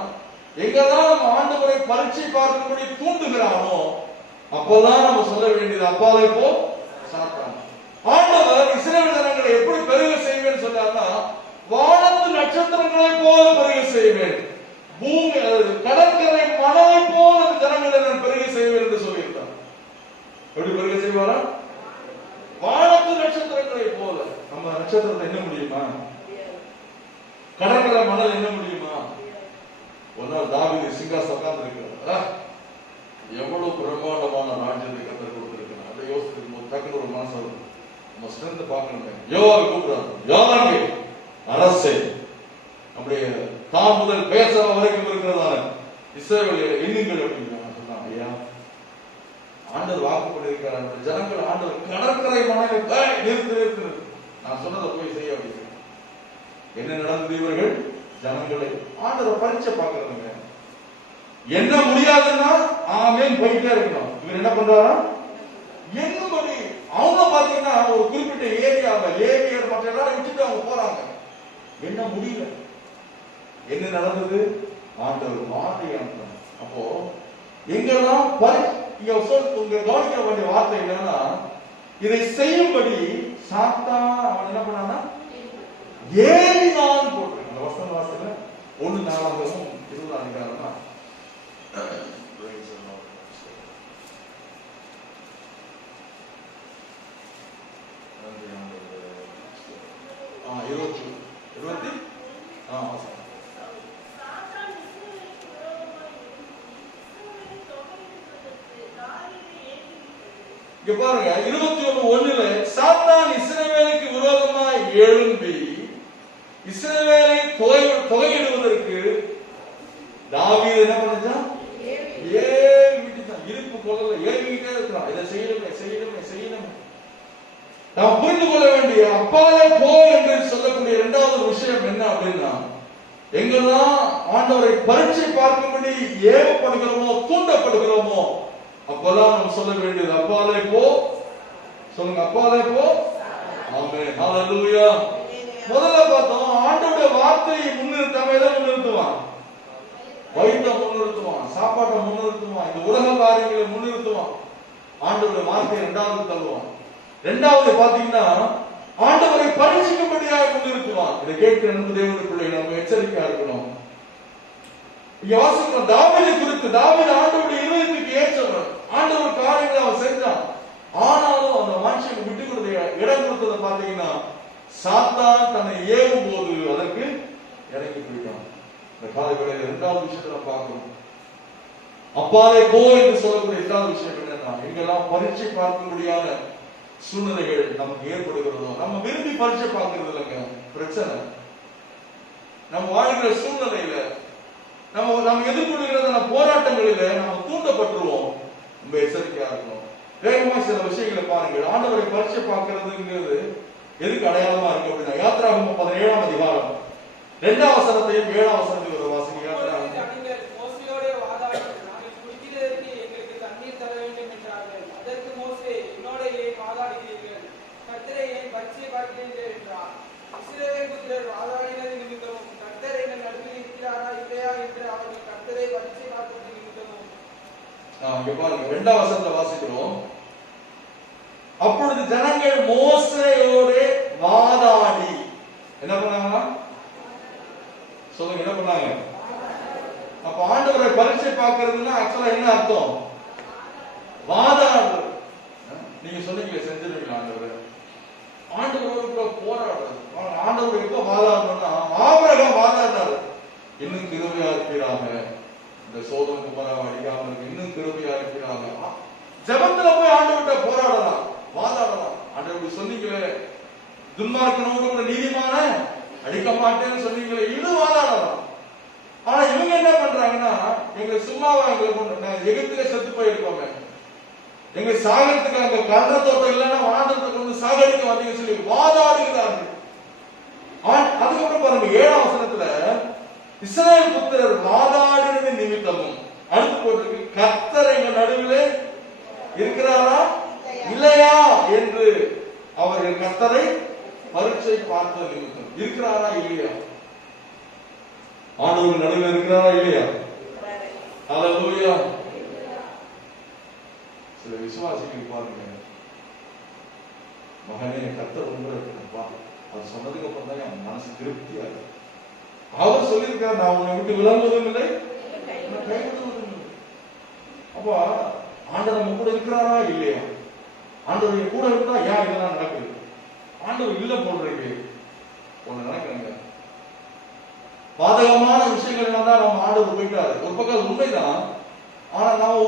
எங்கெல்லாம் நம்ம ஆண்டவரை பரீட்சை பார்க்கும்படி தூண்டுகிறானோ அப்பதான் நம்ம சொல்ல வேண்டியது அப்பாலே போ சாத்தான். ஆண்டவர் இஸ்ரவேல் ஜனங்களை எப்படி பெருக செய்வேன் சொன்னார்னா, வானத்து நட்சத்திரங்களை போல பெருக செய்வேன், பூமி கடற்கரை மணலை போல ஜனங்களை நான் பெருக செய்வேன் என்று சொல்லியிருந்தார். எப்படி பெருக செய்வாரா? வானத்து நட்சத்திரங்களை போல. நம்ம நட்சத்திரத்தை என்ன முடியுமா? கடற்கரை மணல் என்ன முடியுமா? ஒரு நாள் தாவீது சிங்காசனம் உட்கார்ந்து இருக்கிறார். எவ்வளவு பிரம்மாண்டமான ராஜ்யத்தை கர்த்தர் கொடுத்திருக்கிறார். அதை யோசிக்கும் போது டக்குனு ஒரு மனசு வரும், நம்ம ஸ்ட்ரென்த் பார்க்கணுமே. யோவாவை கூப்பிடுறாரு, யோவாவே அரசே, நம்முடைய தான் முதல் பேச வரைக்கும் இருக்கிறதான இஸ்ரவேலியரை எண்ணுங்கள் அப்படின்னு சொன்னா, ஐயா ஆண்டவர் வாக்கு பண்ணியிருக்கிறார், ஜனங்கள் ஆண்டவர் கடற்கரை மணலை நிறுத்து, நான் சொன்னதை போய் செய்ய அப்படின்னு. என்ன நடந்தது? இவர்கள் ஜனங்களை ஆண்டவர் பரீட்சை பார்க்கறதுங்க. என்ன முடியாதுன்னா ஆமென் போயிட்டே இருக்கணும். இவர் என்ன பண்றாரா, என்னபடி அவங்க பாத்தீங்கன்னா ஒரு குறிப்பிட்ட ஏரியாவை லேவியர் மற்ற எல்லாரும் விட்டுட்டு அவங்க போறாங்க. என்ன முடியல. என்ன நடந்தது? ஆண்டவர் வார்த்தை அனுப்பினார். அப்போ எங்கெல்லாம் உங்க கவனிக்க வேண்டிய வார்த்தை என்னன்னா, இதை செய்யும்படி சாத்தான் அவன் என்ன பண்ணானா, ஏறினான் போட்டிருக்கு. அந்த வசன வாசல 1:4 20 இங்க பாருங்க 21:1 சாத்தான் இஸ்ரவேலுக்கு விரோதமாய் எழும்பி இஸ்ரவேலை தொகையிடுவதற்கு தாவீது என்ன பண்ணான்? இருப்பு கொள்ளல ஏறிக்கிட்டே இருக்கிறான். இதை செய்யணுமே. நாம் புரிந்து கொள்ள வேண்டிய அப்பாலே போ என்று சொல்லக்கூடிய இரண்டாவது விஷயம் என்ன அப்படின்னா, எங்கெல்லாம் ஆண்டவரை பரீட்சை பார்க்கும்படி ஏவப்படுகிறோமோ தூண்டப்படுகிறோமோ அப்பதான் நம்ம சொல்ல வேண்டியது அப்பாலே போ. சொல்லுங்க, அப்பாலே போ. ஆமென், ஹalleluya. முதல்ல பார்த்தோம், ஆண்டவருடைய வார்த்தையை முன்னிறுத்தாம எதை முன்னிறுத்துவான்? வயிற்றை முன்னிறுத்துவான், சாப்பாட்டை முன்னிறுத்துவான், இந்த உலக காரியங்களை முன்னிறுத்துவான். ஆண்டவருடைய வார்த்தையை இரண்டாவது தள்ளுவான். இரண்டாவது பாத்தீங்கன்னா ஆண்டவரை பரீட்சிக்கும்படியாக முன்னிறுத்துவான். இதை கேட்கிற நமக்கு தேவனுடைய பிள்ளைகள் நம்ம எச்சரிக்கையா இருக்கணும். இங்க வாசிக்கிறோம் தாவீதை குறித்து. தாவீது ஆண்டவருடைய இருதயத்துக்கு ஏற்றவர். ஆண்டவர் காரியங்களை அவன் செஞ்சான். ஆனாலும் அந்த மனுஷனுக்கு விட்டு கொடுத்த இடம் கொடுத்ததை பாத்தீங்கன்னா சாத்தான் தன்னை ஏவும் போது அதற்கு இறங்கி போயிட்டான். இந்த காலை வேளையில இரண்டாவது விஷயத்தை நம்ம பார்க்கிறோம். அப்பாலே போ என்று சொல்லக்கூடிய இரண்டாவது விஷயம் என்னன்னா, எங்கெல்லாம் பரீட்சை பார்க்கும்படியான சூழ்நிலைகள் நமக்கு ஏற்படுகிறதோ, நம்ம விரும்பி பரீட்சை பார்க்கிறது இல்லைங்க பிரச்சனை. நம்ம வாழ்கிற சூழ்நிலையில நம்ம எதிர்கொள்கிற போராட்டங்களில நம்ம தூண்டப்பட்டுருவோம். ரொம்ப எச்சரிக்கையா இருக்கணும். வேகமா சில விஷயங்களை பாருங்கள். ஆண்டவரை பரீட்சை பார்க்கிறதுங்கிறது எதுக்கு அடையாளமா இருக்கு அப்படின்னா, யாத்திராகமம் 17ஆம் அதிகாரம் 2ஆம் வசனத்தையும் 7ஆம் வசனத்தையும் ஒரு வாசிங்க. மோசேயோடு வாதாடி நாங்கள் குடிக்கிறதற்கு எங்களுக்கு தண்ணீர் தர வேண்டும் என்றார்கள். அதற்கு மோசே, என்னோட ஏன் வாதாடுகிறீர்கள்? கர்த்தரை ஏன் பரீட்சை பார்க்கிறீர்கள் என்றார். இஸ்ரவேல் புத்திரர் வாதாடினது நிமித்தமும் கர்த்தர் எங்கள் நடுவில் இருக்கிறாரா இல்லையா என்று அவர்கள் கர்த்தரை பரீட்சை பார்ப்பது நிமித்தமும். இங்க பாருங்க, 2ஆம் வசனத்தை வாசிக்கிறோம். அப்பொழுது ஜனங்கள் மோசேயோடு வாதாடி என்ன பண்ணாங்க? சொல்லுங்க, என்ன பண்ணாங்க? அப்ப ஆண்டவரை பரீட்சை பார்க்கிறதுன்னா ஆக்சுவலா என்ன அர்த்தம்? வாதாடுறது. நீங்க சொன்னீங்களே, செஞ்சிருவீங்களா ஆண்டவர்? ஆண்டவரோட போராடுறது. ஆண்டவர் எப்ப வாதாடணும்னா, ஆபிரகாம் வாதாடினாரு, இன்னும் கிருபையா இருக்கிறாங்க, இந்த சோதம் குமாராவை அடிக்காம இருக்கு, இன்னும் கிருபையா இருக்கிறாங்க. ஜெபத்துல போய் ஆண்டவர்கிட்ட போராடலாம், வாதாடலாம். ஆண்டவர் சொன்னீங்களே, துன்மார்க்கனோடு கூட நீதிமான அடிக்க மாட்டேன்னு சொன்னீங்களே, இது வாதாடலாம். ஆனா இவங்க என்ன பண்றாங்கன்னா, எங்க சும்மாவா எங்களை கொண்டு எகிப்திலே செத்து போயிருக்கோமே, எங்க சாகரத்துக்கு அங்க கர்ண தோட்டம் இல்லைன்னா ஆண்டவரை கொண்டு சாகடிக்க வந்தீங்க சொல்லி வாதாடுகிறார்கள். அதுக்கப்புறம் பாருங்க, 7ஆம் வசனத்துல இஸ்ரவேல் புத்திரர் வாதாடினது நிமித்தமும் அடுத்து போட்டிருக்கு, கர்த்தர் எங்க நடுவிலே இருக்கிறாரா இல்லையா என்று அவர்கள் கர்த்தரை பரீட்சை பார்த்த நிமித்தம். இருக்கிறாரா இல்லையா? ஆண்டவர் நடுவில் இருக்கிறாரா இல்லையா? ஹல்லேலூயா. சில விசுவாசிகள் பாருங்க, மகனே கர்த்தர் உங்களை அது சொன்னதுக்கு அப்புறம் தான் என் மனசு திருப்தியா இருக்கு. அவர் சொல்லியிருக்கார், நான் உன்னை விட்டு விளங்குவதும் இல்லை, கைவிடுவதும் இல்லை. அப்ப ஆண்டவர் நம்ம கூட இருக்கிறாரா இல்லையா? ஆண்டவர் கூட இருந்தா ஏன் இதெல்லாம் நடக்குது? ஆண்டவர் இல்ல போடுறீங்க ஒண்ணு நினைக்கிறாங்க. பாதகமான விஷயங்கள் வந்தா நம்ம ஆண்டவர் போயிட்டாரு. ஒரு பக்கம் உண்மைதான். ஆனா நம்ம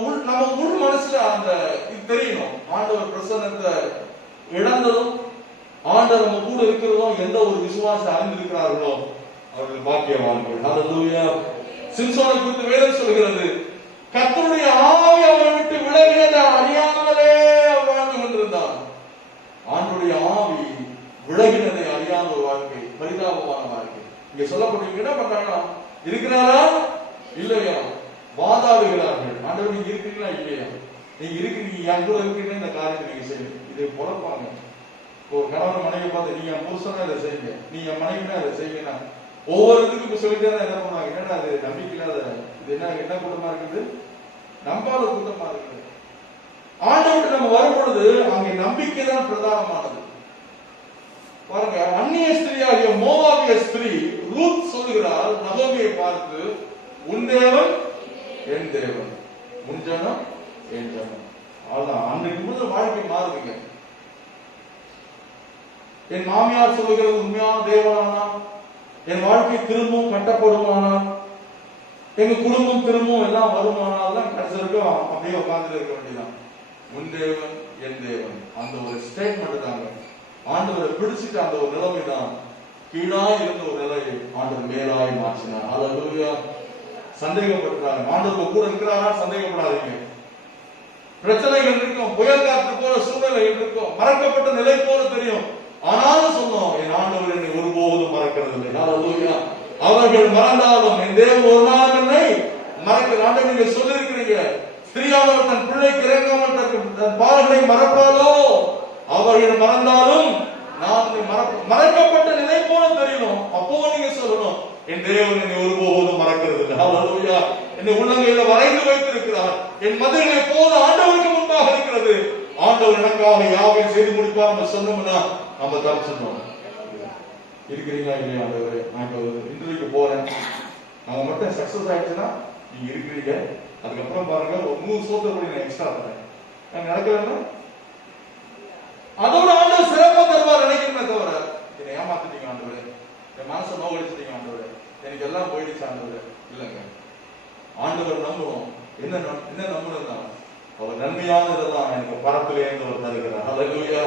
உள் மனசுல அந்த இது தெரியணும். ஆண்டவர் பிரசன்னத்தை இழந்ததும் ஆண்டவர் நம்ம கூட இருக்கிறதும் எந்த ஒரு விசுவாசம் அறிந்திருக்கிறார்களோ அவர்கள் பாக்கியவான்கள். ஹல்லேலூயா. சிம்சோனை குறித்து வேதம் சொல்கிறது, கர்த்தருடைய ஆவி அவரை விட்டு விலகியதை அறியாமலே வாழ்ந்து கொண்டிருந்தான். ஆண்டுடைய ஆவி விலகினதை அறியாத ஒரு வாழ்க்கை, பரிதாபமான வாழ்க்கை. இங்க சொல்லப்பட்ட என்ன பண்றாங்கன்னா, இருக்கிறாரா இல்லையா வாதாடுகிறார்கள். ஆண்டவர் நீங்க இருக்கிறீங்களா இல்லையா? நீங்க இருக்கிறீங்க, என் கூட இருக்கிறீங்க, இந்த காரியத்தை நீங்க செய்யுங்க. இதை குழப்பாங்க. ஒரு கணவன் மனைவி பார்த்து, நீ என் புருஷனா இதை செய்யுங்க, நீ என் மனைவினா இதை செய்யுங்க. ஒவ்வொருத்துக்கும் இப்ப சொல்லிட்டே என்ன பண்ணுவாங்க, என்னடா அது நம்பிக்கை இல்லாத, இது என்ன கூட்டமா இருக்குது, நம்பாத கூட்டமா இருக்குது. ஆண்டவருக்கு நம்ம வரும் பொழுது அங்கே நம்பிக்கை தான் பிரதானமானது. பாருங்க, அந்நிய ஸ்திரீயாகிய மோவாபிய ஸ்திரீ ரூத் சொல்லுகிறார் நகோமியை பார்த்து, உன் தேவன் என் தேவன், உன் ஜனம் என் ஜனம். அதான் அன்றைக்கு முதல் வாழ்க்கை மாறுதுங்க. என் மாமியார் சொல்லுகிறது உண்மையான தேவனானா, என் வாழ்க்கை திரும்பவும் கட்டப்படுமானா, எங்க குடும்பம் திரும்பவும் எல்லாம் வருமானால்தான் கடைசி வரைக்கும் அப்படியே உட்கார்ந்து இருக்க வேண்டியதான். உன் தேவன் என் தேவன், அந்த ஒரு ஸ்டேட்மெண்ட் தாங்க. ஆண்டவரை பிடிச்சிட்டு அந்த ஒரு நிலைமை தான், கீழாய் இருந்த ஒரு நிலையை ஆண்டவர் மேலாய் மாற்றினார். ஹல்லேலூயா. சந்தேகப்பட்டுறாங்க, ஆண்டவர் கூட இருக்கிறாரா? சந்தேகப்படாதீங்க. பிரச்சனைகள் இருக்கும், புயல் காற்று போல சூழ்நிலைகள் இருக்கும், மறக்கப்பட்ட நிலை போல தெரியும். ஆனாலும் சொன்னோம், என் ஆண்டவர் என்னை ஒருபோதும் மறக்கிறது இல்லை. ஹல்லேலூயா. அவர்கள் மறந்தாலும் என் தேவன் ஒரு நாள் என்னை மறக்கிற. ஆண்டவர் நீங்க சொல்லியிருக்கிறீங்க, ஸ்திரீயானவர் தன் பிள்ளைக்கு இறங்காமல் தன் பாலனை மறப்பாலோ, அவர்கள் மறந்தாலும் நான் மறக்கப்பட்ட நிலை போல தெரியணும். அப்போ நீங்க சொல்லணும், என் தேவன் என்னை ஒருபோதும் மறக்கிறது இல்லை. ஹல்லேலூயா. என்னை உள்ளங்கையில வரைந்து வைத்திருக்கிறார், என் மதில்கள் எப்போது ஆண்டவருக்கு முன்பாக இருக்கிறது. ஆண்டவர் எனக்காக யாவையும் செய்து முடிப்பார் நம்ம சொன்னோம்னா நம்ம தப்பிச்சிடணும். இருக்கிறீங்களா இல்லையா? ஆண்டவரே, நான் இன்டர்வியூக்கு போறேன், நாங்க மட்டும் சக்சஸ் ஆயிடுச்சுன்னா நீங்க இருக்கிறீங்க, அதுக்கப்புறம் பாருங்க ஒரு 100 சோத்தப்படி நான் எக்ஸ்ட்ரா தரேன். நான் நடக்கலன்னா அதோட ஆண்டவர் சிறப்பா தருவார் நினைக்கிறேன். தவிர என்னை ஏமாத்திட்டீங்க ஆண்டவரே, என் மனசை நோக்கடிச்சிட்டீங்க ஆண்டவரே, எனக்கு எல்லாம் போயிடுச்சு ஆண்டவரே, இல்லைங்க. ஆண்டவர் நம்புறோம். என்ன நம்புறதுதான், அவர் நன்மையானதெல்லாம் எனக்கு பரப்பிலே இருந்து அவர் தருகிறார். ஹல்லேலூயா.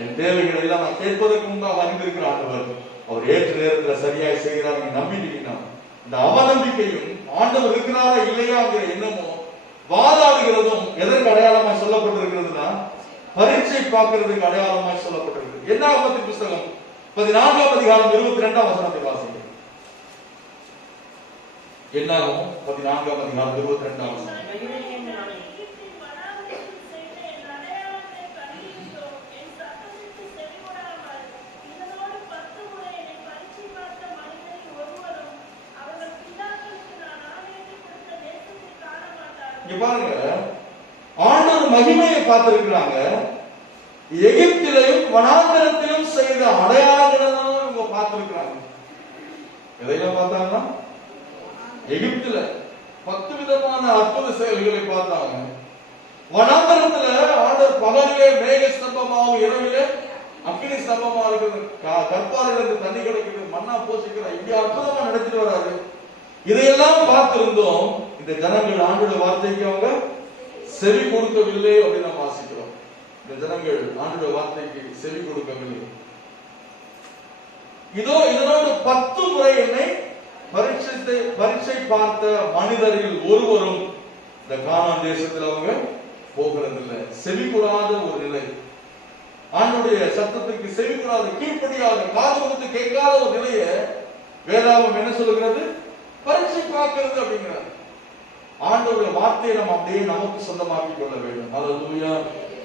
என் தேவைகளை எல்லாம் நான் கேட்பதற்கு முன்பாக அறிந்திருக்கிற ஆண்டவர் அவர் ஏற்ற நேரத்தில் சரியாய் செய்கிறார் நீங்க நம்பிட்டீங்கன்னா, இந்த அவநம்பிக்கையும் ஆண்டவர் இருக்கிறாரா இல்லையாங்கிற எண்ணமும் வாதாடுகிறதும் எதற்கு அடையாளமாய் சொல்லப்பட்டிருக்கிறதுனா, பரீட்சை பார்க்கிறதுக்கு அடையாளமாய் சொல்லப்பட்டிருக்கு. என்னாகமத்தின் புஸ்தகம் 14ஆம் அதிகாரம் 22ஆம் வசனத்தை வாசிங்க. என்னாகும் 14ஆம் அதிகாரம் 22ஆம் வசனம். இங்க பாருங்க, ஆண்டவர் மகிமையை பார்த்திருக்கிறாங்க. எகிப்திலையும் வனாந்தரத்திலும் செய்த அடையாளங்களும் இவங்க பார்த்திருக்கிறாங்க. எதையெல்லாம் பார்த்தாங்கன்னா, எகிப்துல 10 விதமான அற்புத செயல்களை பார்த்தாங்க. வனாந்தரத்துல ஆண்டவர் பகலிலே மேக ஸ்தம்பமாகவும் இரவிலே அக்கினி ஸ்தம்பமா இருக்குது, கற்பாறைகளுக்கு தண்ணி கிடைக்குது, மண்ணா போசிக்கிற இப்படி அற்புதமா நடத்திட்டு வராரு. இதையெல்லாம் பார்த்திருந்தோம். இந்த ஜனங்கள் ஆண்டோட வார்த்தைக்கு அவங்க செவி கொடுக்கவில்லை அப்படின்னு நம்ம வாசிக்கிறோம். இந்த ஜனங்கள் ஆண்டோட வார்த்தைக்கு செவி கொடுக்கவில்லை. இதோ இதனோடு 10 முறை என்னை பரீட்சை பார்த்த மனிதரில் ஒருவரும் இந்த கானான் தேசத்தில் அவங்க போகிறதில்லை. செவி கூடாத ஒரு நிலை, ஆண்டுடைய சத்தத்துக்கு செவி கூடாத, கீழ்ப்படியாத, காது கொடுத்து கேட்காத ஒரு நிலையை வேதாகமம் என்ன சொல்லுகிறது? பரீட்சை பார்க்கிறது அப்படிங்கிறார். ஆண்டவருடைய வார்த்தையை நம்ம அப்படியே நமக்கு சொந்தமாக்கி கொள்ள வேண்டும். அல்லேலூயா.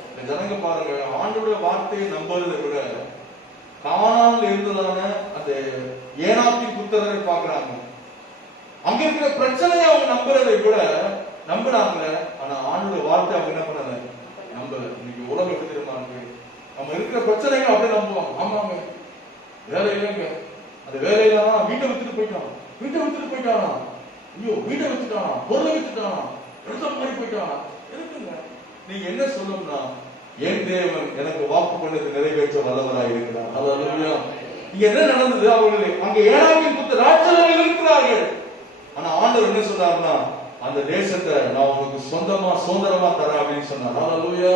இந்த ஜனங்க பாருங்க, ஆண்டவருடைய வார்த்தையை நம்புறதை விட கானான்ல இருந்ததான அந்த ஏனாத்தின் புத்திரரை பார்க்கிறாங்க. அங்க இருக்கிற பிரச்சனையை அவங்க நம்புறதை விட நம்புறாங்க. ஆனா ஆண்டவருடைய வார்த்தை அவங்க என்ன பண்ணல, நம்பல. இன்னைக்கு உலகம் எப்படி தெரியுமா இருக்கு? நம்ம இருக்கிற பிரச்சனைகள் அப்படியே நம்புவாங்க. ஆமாங்க, வேலை இல்லைங்க, அந்த வேலையிலாம் வீட்டை வித்துட்டு போயிட்டானா, ஐயோ வீட்டை வித்துட்டானா, பொருளை வித்துட்டானா, எடுத்த மாதிரி போயிட்டானா. இருக்குங்க, நீங்க என்ன சொல்லணும்னா, என் தேவன் எனக்கு வாக்கு பண்ணது நிறைவேற்ற வல்லவராய் இருக்கிறார். அல்லேலூயா. இங்க என்ன நடந்தது? அவர்கள் அங்க ஏனாமின் புத்திர ராட்சதர்கள் இருக்கிறார்கள். ஆனா ஆண்டவர் என்ன சொன்னார்னா, அந்த தேசத்தை நான் உங்களுக்கு சுதந்திரமா தரேன் அப்படின்னு சொன்னார். அல்லேலூயா.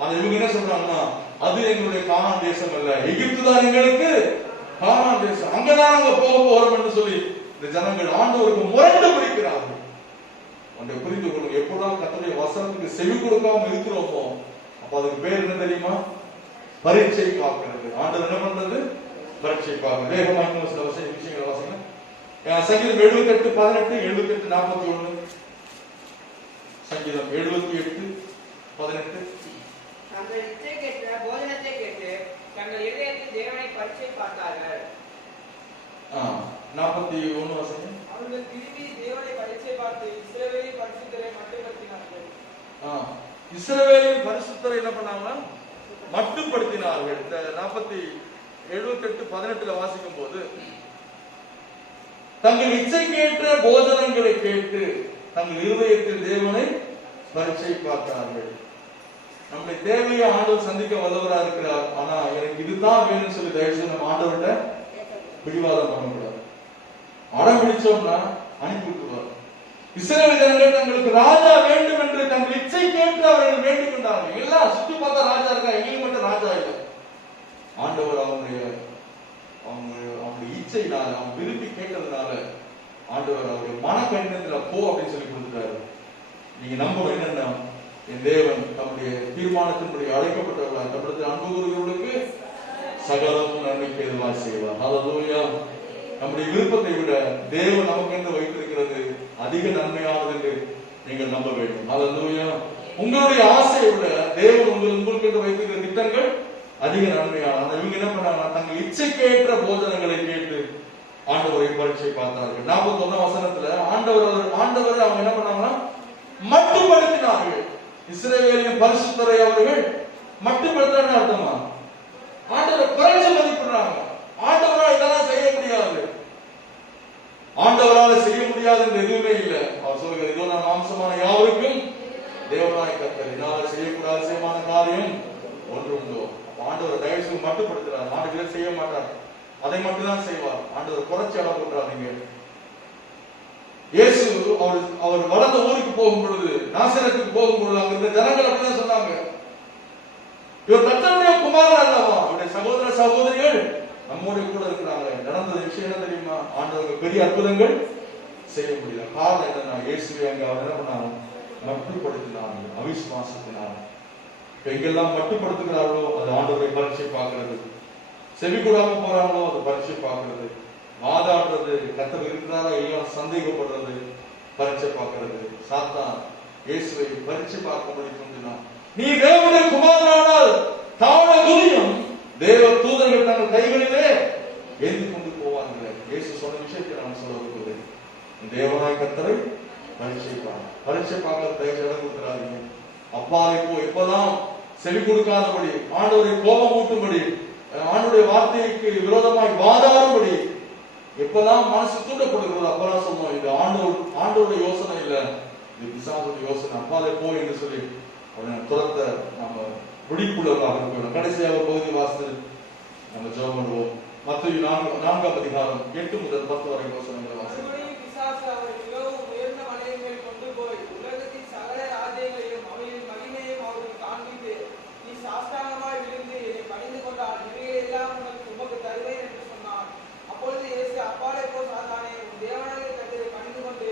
அந்த இவங்க என்ன சொல்றாங்கன்னா, அது எங்களுடைய கானான் தேசம் அல்ல, எகிப்து தான் எங்களுக்கு கானான் தேசம், அங்கதான் நாங்க போக போறோம் என்று சொல்லி இந்த ஜனங்கள் ஆண்டவருக்கு முரண்டு பிடிக்கிறார்கள். அந்த புரிந்து கொள்ளுங்க, எப்பொழுதும் கர்த்தருடைய வசனத்துக்கு செவி கொடுக்காம இருக்கிறோமோ அப்ப அதுக்கு பேர் என்ன தெரியுமா? பரீட்சை பார்க்கிறது. ஆண்டவர் என்ன பண்றது? பரீட்சை பார்க்கிறது. வேகமா இன்னும் சில விஷயங்களை வாசிங்க. சங்கீதம் 78:18, 78:41. சங்கீதம் 78:18. தங்கள் இச்சை கேட்ட போஜனத்தை கேட்டு தங்கள் இதயத்தில் தேவனை பரீட்சை பார்த்தார்கள். 41 வாசிங்க. அவர்கள் திரும்பி தேவனை பரீட்சை பார்த்து இஸ்ரவேலின் பரிசுத்தரை மட்டுப்படுத்தினார்கள். இஸ்ரவேலின் பரிசுத்தரை என்ன பண்ணாங்கன்னா மட்டுப்படுத்தினார்கள். இந்த 78:18 வாசிக்கும் போது, தங்கள் இச்சைக்கேற்ற போஜனங்களை கேட்டு தங்கள் இருதயத்தில் தேவனை பரீட்சை பார்த்தார்கள். நம்முடைய தேவையை ஆண்டவர் சந்திக்க வல்லவரா இருக்கிறார். ஆனா எனக்கு இதுதான் வேணும்னு சொல்லி தயவுசெய்து நம்ம ஆண்டவர்கிட்ட பிடிவாதம் பண்ணக்கூடாது. அடம் பிடிச்சோம்னா அனுப்பி விட்டுருவார். இஸ்ரவேல் ஜனங்கள் தங்களுக்கு ராஜா வேண்டும் என்று தங்கள் இச்சை கேட்டு அவர்கள் வேண்டிக் கொண்டார்கள். எல்லாம் சுத்தி பார்த்தா ராஜா இருக்கா, எங்களுக்கு மட்டும் ராஜா இல்லை. ஆண்டவர் அவங்களுடைய இச்சையினால, அவங்க விரும்பி கேட்டதுனால ஆண்டவர் அவருடைய மன கடினத்துல போ அப்படின்னு சொல்லி கொடுத்துட்டாரு. நீங்க நம்பணும் என்னன்னா, என் தேவன் தம்முடைய தீர்மானத்தின்படி அழைக்கப்பட்டவர்களாக தம்முடைய அன்பு கூறுகிறவர்களுக்கு சகலமும் நன்மைக்கு எதுவாக செய்வார். அல்லேலூயா. நம்முடைய விருப்பத்தை விட தேவன் நமக்கு என்று வைத்திருக்கிறது அதிக நன்மையானது என்று நீங்கள் நம்ப வேண்டும். அல்லேலூயா. உங்களுடைய ஆசையை விட தேவன் உங்களுக்கு என்று வைத்திருக்கிற திட்டங்கள் அதிக நன்மையானது. இவங்க என்ன பண்ணாங்க? தங்கள் இச்சைக்கேற்ற போஜனங்களை கேட்டு ஆண்டவரை பரீட்சை பார்த்தார்கள். 41 வசனத்துல ஆண்டவர் அவங்க என்ன பண்ணாங்கன்னா மட்டுப்படுத்தினார்கள். இஸ்ரவேலின் பரிசுத்தரை அவர்கள் மட்டுப்படுத்துறாங்க. அர்த்தமா? ஆண்டவர் குறைஞ்ச மதிப்பிடுறாங்க. ஆண்டவரால் இதெல்லாம் செய்ய முடியாது, ஆண்டவரால் செய்ய முடியாது என்று எதுவுமே இல்லை. அவர் சொல்கிறார், இதோ நான் மாம்சமான யாவருக்கும் தேவனாய் கர்த்தர், இதனால் செய்யக்கூடாத செய்யமான காரியம் ஒன்று உண்டோ. ஆண்டவர் தயவு செய்து மட்டுப்படுத்துறார். ஆண்டவர் செய்ய மாட்டார், அதை மட்டும்தான் செய்வார். ஆண்டவர் குறைச்சி இடம் போன்றாதீங்க. இயேசு அவர் வளர்ந்த ஊருக்கு போகும் பொழுது, நாசரேத்துக்கு போகும் பொழுது அங்க இருந்த ஜனங்கள் அப்படிதான் சொன்னாங்க, இவர் கர்த்தருடைய குமாரன் அல்லவா, அவருடைய சகோதர சகோதரிகள் நம்மோட கூட இருக்கிறாங்க. நடந்த விஷயம் என்ன தெரியுமா? ஆண்டவருக்கு பெரிய அற்புதங்கள் செய்ய முடியல. காரணம் என்னன்னா, இயேசுவை அங்க அவர் என்ன பண்ணாங்க? மட்டுப்படுத்தினாங்க, அவிசுவாசத்தினார். எங்கெல்லாம் மட்டுப்படுத்துகிறார்களோ அது ஆண்டவரை பரீட்சை பார்க்கிறது. செவி கூடாம போறாங்களோ அது பரீட்சை பார்க்கிறது. வாதாடுறது, கர்த்தர் இருக்கிறாரா இல்லையா சந்தேகப்படுறது, பரீட்சை பார்க்கிறது. சாத்தான் இயேசுவை பரீட்சை பார்க்கும்படி தூண்டினான். நீ தேவனுடைய குமாரனானால் தாழ துணியும். தேவ தூதர்கள் தங்கள் கைகளிலே ஏந்தி கொண்டு போவார்கள். இயேசு சொன்ன விஷயத்தை நான் சொல்ல விரும்புகிறேன். தேவனாய் கர்த்தரை பரீட்சை பார்க்க தயவு இடம் கொடுக்கிறார்கள். அப்பாவை போய் எப்பதான் செவி கொடுக்காதபடி, ஆண்டவரை கோபம் ஊட்டும்படி, ஆண்டவருடைய வார்த்தைக்கு விரோதமாய் வாதாடும்படி எப்பதான் மனசு தூண்டப்படுகிறது, அப்பதான் சொன்னோம் இது ஆண்டவருடைய யோசனை இல்ல, இது பிசாசுடைய யோசனை. அப்பாவை போய் என்று சொல்லி அவனை துரத்த நாம விழிப்புள்ளவர்களாக இருக்கணும். கடைசியாக ஒரு பகுதி வாசித்து நம்ம ஜெபம் பண்ணுவோம். மத்தேயு 4ஆம் அதிகாரம் 8 முதல் 10 வரை வசனங்களை வாசிப்போம். பிசாசு அவரை மிகவும் உயர்ந்த மலையின் மேல் கொண்டு போய் உலகத்தின் சகல ராஜ்யங்களையும் அவையின் மகிமையும் அவருக்கு காண்பித்து, நீ சாஷ்டாங்கமாய் விழுந்து என்னை பணிந்து கொண்டால் இவைகளை எல்லாம் உமக்கு தருவேன் என்று சொன்னார். அப்பொழுது இயேசு, அப்பாலே போ சாத்தானே, உன் தேவனாகிய கர்த்தரை பணிந்து கொண்டு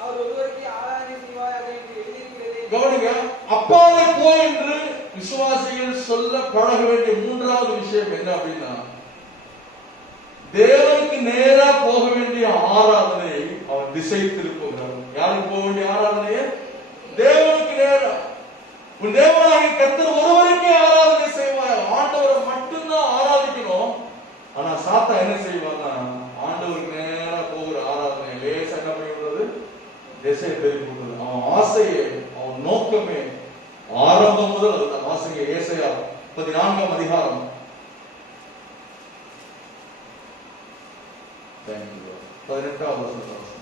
அவர் ஒருவருக்கு ஆராதனை செய்வாயாக என்று எழுதியிருக்கிறதே. கவனிங்க, அப்பாலே போ என்று விசுவாசிகள் சொல்ல பழக வேண்டிய மூன்றாவது விஷயம் என்ன அப்படின்னா, தேவனுக்கு நேரா போக வேண்டிய ஆராதனையை அவர் திசை திருப்புகிறார். யாருக்கு போக வேண்டிய ஆராதனையை? தேவனுக்கு நேரா. உன் தேவனாகிய கர்த்தர் ஒருவருக்கே ஆராதனை செய்வார். ஆண்டவரை மட்டும்தான் ஆராதிக்கணும். ஆனா சாத்தா என்ன செய்வான்னா, ஆண்டவருக்கு நேரா போகிற ஆராதனை லேசா என்ன பண்ணிவிடுறது? திசை திருப்புகிறது. அவன் ஆசையே, அவன் நோக்கமே ஆரம்பம் முதல் அதுதான். வாசிங்க ஏசாயா 14ஆம் அதிகாரம் 18வது வசனம்.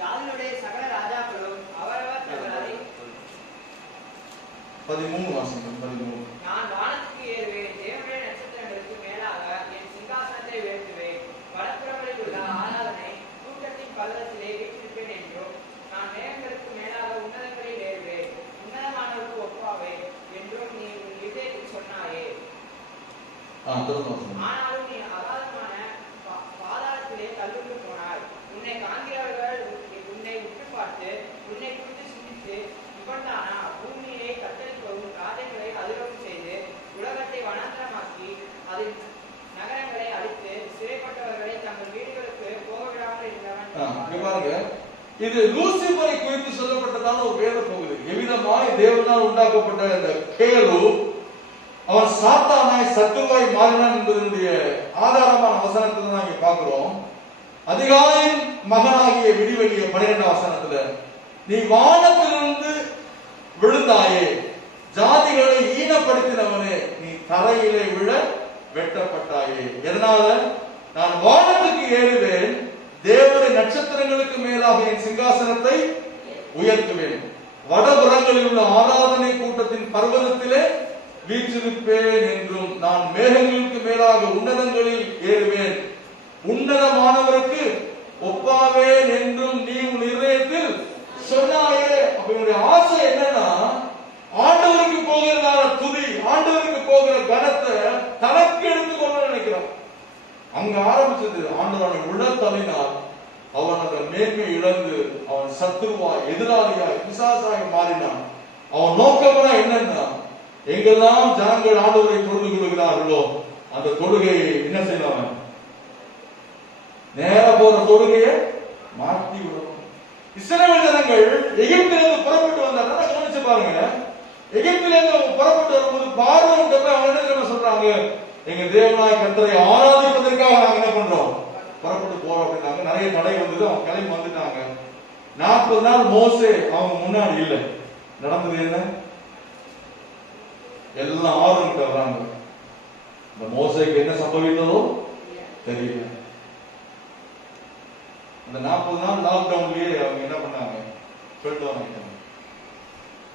யாதனுடைய சகல ராஜாக்களும் அவரவர் தங்களை 13 வாசனம் 13. நான் வானத்துக்கு ஏறுவேன், தேவனுடைய நட்சத்திரங்களுக்கு மேலாக என் சிங்காசனத்தை உயர்த்துவேன். வடபுறங்களில் உள்ள ஆராதனை கூட்டத்தின் பள்ளத்திலே வீற்றிருப்பேன் என்றும், நான் மேகங்களுக்கு மேலாக உன்னதங்களில் ஏறுவேன், உன்னதமானவருக்கு ஒப்பாவேன் என்றும் நீ உன் இதயத்தில் சொன்னாயே. ஆனாலும் நீ அகாதமான பாதாளத்திலே தள்ளுண்டு போனாய். உன்னை காண்கிறவர்கள் உன்னை உற்று பார்த்து உன்னை குறித்து சிந்தித்து, இவன்தானா பூமியை கத்தரிக்கவும் ராஜ்யங்களை அதிரவும் செய்து உலகத்தை வனாந்தரமாக்கி அதில் நகரங்களை அழித்து சிறைப்பட்டவர்களை தங்கள் வீடுகளுக்கு போக விடாமல் இருந்தவன். இது லூசிபரை குறித்து சொல்லப்பட்டதான ஒரு வேத பகுதி. எவ்விதமாய் தேவனால் உண்டாக்கப்பட்ட இந்த கேலு அவன் சாத்தானாய் சத்துருவாய் மாறினான் என்பதனுடைய ஆதாரமான வசனத்தை தான் நாங்க பார்க்கிறோம். அதிகாலையின் மகனாகிய விடிவெளிய 12ஆம் வசனத்துல, நீ வானத்திலிருந்து விழுந்தாயே, ஜாதிகளை ஈனப்படுத்தினவனே, நீ தரையிலே விழ வெட்டப்பட்டாயே. எதனால? நான் வானத்துக்கு ஏறுவேன், தேவனுடைய நட்சத்திரங்களுக்கு மேலாக என் சிங்காசனத்தை உயர்த்துவேன், வடபுறங்களில் உள்ள ஆராதனை கூட்டத்தின் பர்வதத்திலே வீற்றிருப்பேன் என்றும், நான் மேகங்களுக்கு மேலாக உன்னதங்களில் ஏறுவேன், உன்னதமானவருக்கு ஒப்பாவேன் என்றும் நீ உன் இதயத்தில் சொன்னாயே. அவனுடைய ஆசை என்னன்னா, ஆண்டவருக்கு போகிறதான துதி, ஆண்டவருக்கு போகிற கனத்தை தனக்கு எடுத்துக்கொள்ள நினைக்கிறான். அங்க ஆரம்பிச்சது. ஆண்டவனை உள்ள அவன் அந்த மேன்மை இழந்து அவன் சத்துருவாய், எதிராளியாய், பிசாசாய் மாறினான். அவன் நோக்கம்னா என்னன்னா, எங்கெல்லாம் ஜனங்கள் ஆண்டவரை தொழுது கொள்கிறார்களோ அந்த தொழுகையை என்ன செய்யலாம்? நேர போற தொழுகையை மாற்றி விடணும். இஸ்ரவேல் ஜனங்கள் எகிப்திலிருந்து புறப்பட்டு வந்தாங்க. கவனிச்சு பாருங்க, எகிப்திலிருந்து புறப்பட்டு வரும்போது பார்வோன் போய் அவங்க என்ன சொல்றாங்க? எங்க தேவனாய கர்த்தரை ஆராதிப்பதற்காக நாங்க என்ன பண்றோம்? புறப்பட்டு போறோம் அப்படின்னாங்க. நிறைய தடை வந்தது, அவங்க கிளம்பி வந்துட்டாங்க. 40 நாள் மோசே அவங்க முன்னாடி இல்ல. நடந்தது என்ன? எல்லாம் ஆர்வம் வர்றாங்க. இந்த மோசேக்கு என்ன சம்பவித்ததோ தெரியல. அந்த 40 நாள் லாக்டவுன்லயே அவங்க என்ன பண்ணாங்க?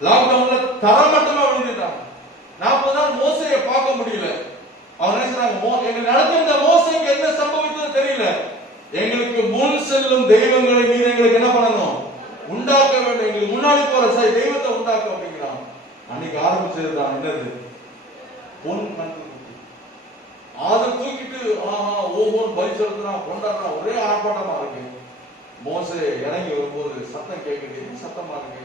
லாக்டவுன்ல தரமட்டமா விழுந்துட்டாங்க. 40 நாள் மோசையை பார்க்க முடியல. அவங்க நினைச்சாங்க, எங்க நடத்திருந்த மோசைக்கு என்ன சம்பவித்தது தெரியல, எங்களுக்கு முன் செல்லும் தெய்வங்களை நீர் எங்களுக்கு என்ன பண்ணணும்? உண்டாக்க வேண்டும், எங்களுக்கு முன்னாடி போற தெய்வத்தை உண்டாக்க அப்படிங்கிறாங்க. அன்னைக்கு ஆரம்பிச்சது தான் என்னது? பொன் கன்றுக்குட்டி. அதை தூக்கிட்டு ஒவ்வொரு பலி செலுத்தினா கொண்டாடுறா, ஒரே ஆர்ப்பாட்டமா இருக்கு. மோசே இறங்கி வரும்போது சத்தம் கேட்குது, சத்தமா இருக்கு,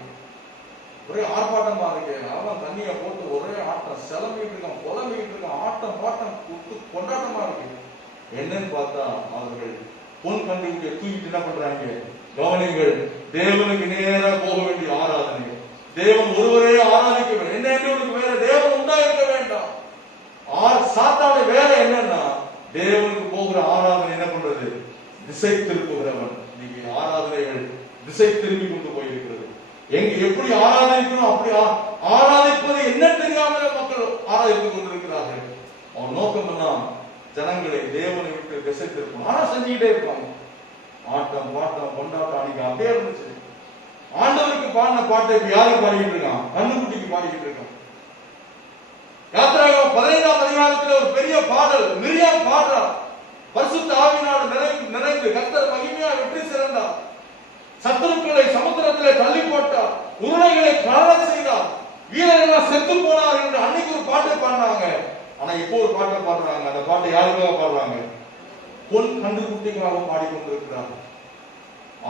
ஒரே ஆர்ப்பாட்டமா இருக்கு. அவன் தண்ணியை போட்டு ஒரே ஆட்டம், செலம்பிட்டு இருக்கான், புலம்பிக்கிட்டு இருக்கான், ஆட்டம் பாட்டம் கொண்டாட்டமா இருக்கு. என்னன்னு பார்த்தா அவர்கள் பொன் கன்றுக்குட்டியை தூக்கிட்டு என்ன பண்றாங்க? கவனிங்கள், தேவனுக்கு நேரா போக வேண்டிய ஆராதனை, தேவன் ஒருவரே ஆராதிக்க வேண்டும், என்ன வேற தேவன் உண்டா இருக்க வேண்டாம். சாத்தானுடைய வேலை என்னன்னா தேவனுக்கு போகிற ஆராதனை என்ன பண்றது? திசை திருப்புகிறவன். இன்னைக்கு ஆராதனைகள் திசை திரும்பி கொண்டு போயிருக்கிறது. எங்க எப்படி ஆராதிக்கணும் அப்படி ஆராதிப்பது என்ன தெரியாமலே மக்கள் ஆராதித்துக் கொண்டிருக்கிறார்கள். அவன் நோக்கம் எல்லாம் ஜனங்களை தேவனை விட்டு திசை திருப்பணும். ஆனா செஞ்சுக்கிட்டே இருப்பாங்க. ஆட்டம் பாட்டம் கொண்டாட்டம் அன்னைக்கு அப்படியே இருந்துச்சு. ஆண்டவருக்கு பாடின பாட்டை யாருக்கு பாடிக்கிட்டு இருக்கான்? கண்ணுக்குட்டிக்கு பாடிக்கிட்டு இருக்கான். யாத்திராகமம் 15ஆம் அதிகாரத்தில் ஒரு பெரிய பாடல் மிரியாம் பாடுறா. பரிசுத்த ஆவியினால் நிறைந்து கர்த்தர் மகிமையா வெற்றி சிறந்தார், சத்துருக்களை சமுத்திரத்திலே தள்ளி போட்டார், உருளைகளை கலர செய்தார், வீரர்கள் செத்து போனார் என்று அன்னைக்கு ஒரு பாட்டை பாடினாங்க. ஆனா இப்போ ஒரு பாட்டை பாடுறாங்க. அந்த பாட்டை யாருக்காக பாடுறாங்க? பொன் கன்றுக்குட்டிகளாக பாடிக்கொண்டிருக்கிறார்கள்.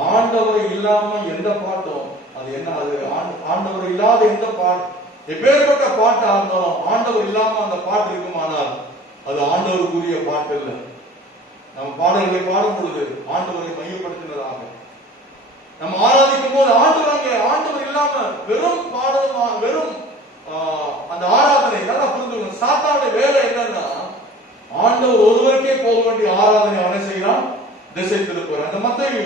ஆண்டவர் இல்லாம எந்த பாட்டும் அது என்ன? அது ஆண்டவர் இல்லாத எந்த பாட்டு, எப்பேற்பட்ட பாட்டா இருந்தாலும் ஆண்டவர் இல்லாம அந்த பாட்டு இருக்குமானால் அது ஆண்டவருக்குரிய பாட்டு இல்லை. நம்ம பாடல்களை பாடும் பொழுது ஆண்டவரை மையப்படுத்தினதாக நம்ம ஆராதிக்கும் போது ஆண்டவர் இல்லாம வெறும் பாடல், வெறும் அந்த ஆராதனை நல்லா புரிஞ்சுக்கணும். சாத்தானுடைய வேலை என்னன்னா ஆண்டவர் ஒருவருக்கே போக வேண்டிய ஆராதனை அவனை செய்யலாம், திசை திருப்புற. அந்த மத்தேயு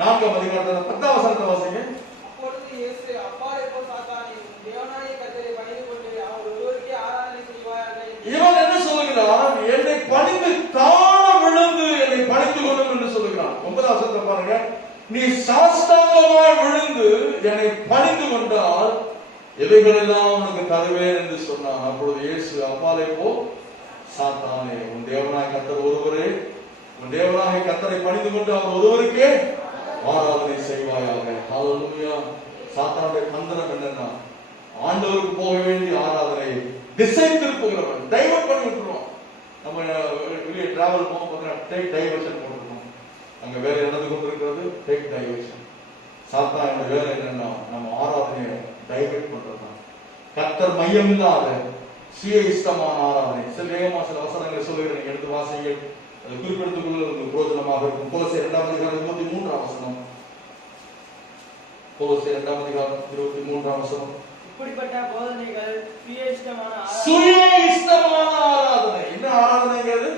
4ஆம் அதிகாரத்துல 10ஆம் வசனத்தை வாசிங்க. அப்பொழுது இயேசு, அப்பாலே போ சாத்தானே, தேவனாகிய கர்த்தரை பணிந்து கொண்டு அவர் ஒருவருக்கே ஆராதனை செய்வாயாக. இவன் என்ன சொல்லுகிறான்? என்னை பணிந்து தாழ விழுந்து என்னை பணிந்து கொள்ளும் என்று சொல்லுகிறான். 9ஆம் வசனத்தை பாருங்க. நீ சாஷ்டாங்கமாய் விழுந்து என்னை பணிந்து கொண்டால் எவைகளெல்லாம் உனக்கு தருவேன் என்று சொன்னான். அப்பொழுது இயேசு, அப்பாலே போ சாத்தானே, உன் தேவனாகிய கர்த்தர் ஒருவரே, உன் தேவனாகிய கர்த்தரை பணிந்து கொண்டு அவர் ஒருவருக்கே ஆராதனை செய்வாயாக. ஹல்லேலூயா. சாத்தானுடைய தந்திரம் என்னன்னா ஆண்டவருக்கு போக வேண்டிய ஆராதனை திசை திருப்புகிறவன், டைவர்ட் பண்ணி விட்டுருவான். நம்ம வெளியே டிராவல் போக டேக் டைவர்ஷன் போட்டுருக்கோம். அங்க வேற நடந்து கொண்டிருக்கிறது டேக் டைவர்ஷன். சாத்தானுடைய வேலை என்னன்னா நம்ம ஆராதனையை டைவர்ட் பண்றதுதான். கர்த்தர் மையம் இல்லாத சுய இஷ்டமான ஆராதனை. சில வசனங்களை சொல்லுகிறேன், எடுத்து வாசிங்கள், அது குறிப்பிடுத்துக் கொள்வது பிரோஜனமாக இருக்கும். கொலோசியர் 2ஆம் அதிகாரம் 23ஆம் வசனம். கொலோசியர் 2ஆம் அதிகாரம் 23ஆம் வசனம். இப்படிப்பட்ட போதனைகள் சுய இஷ்டமான ஆராதனை. என்ன ஆராதனைங்கிறது?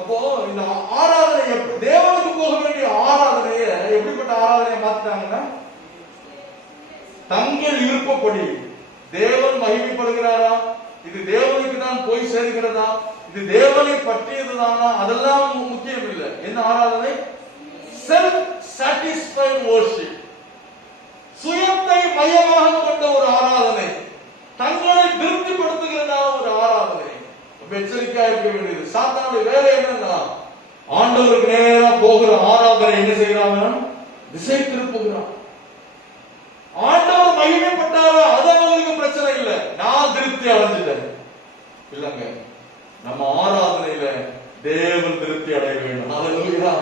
அப்போ இந்த ஆராதனை தேவனுக்கு போக வேண்டிய ஆராதனையை எப்படிப்பட்ட ஆராதனையை மாத்திட்டாங்கன்னா தங்கள் விருப்பப்படி. தேவன் மகிமைப்படுகிறாரா, இது தேவனுக்கு தான் போய் சேர்கிறதா, இது தேவனை பற்றியதுதானா, அதெல்லாம் முக்கியம் இல்லை. என்ன ஆராதனை? Self satisfied worship. சுயத்தை மையமாக கொண்ட ஒரு ஆராதனை, தங்களை திருப்திப்படுத்துகிறதா ஒரு ஆராதனை. எச்சரிக்கையா இருக்க வேண்டியது. சாத்தானுடைய வேலை என்னன்னா ஆண்டவருக்கு நேரா போகிற ஆராதனை என்ன செய்யறாங்க? திசை திருப்புகிறான். ஆண்டவர் மகிமைப்பட்டாரா அது அவங்களுக்கு பிரச்சனை இல்லை, நான் திருப்தி அடைஞ்சிட்டேன் இல்லங்க. நம்ம ஆராதனையில தேவன் திருப்தி அடைய வேண்டும். ஹல்லேலூயா.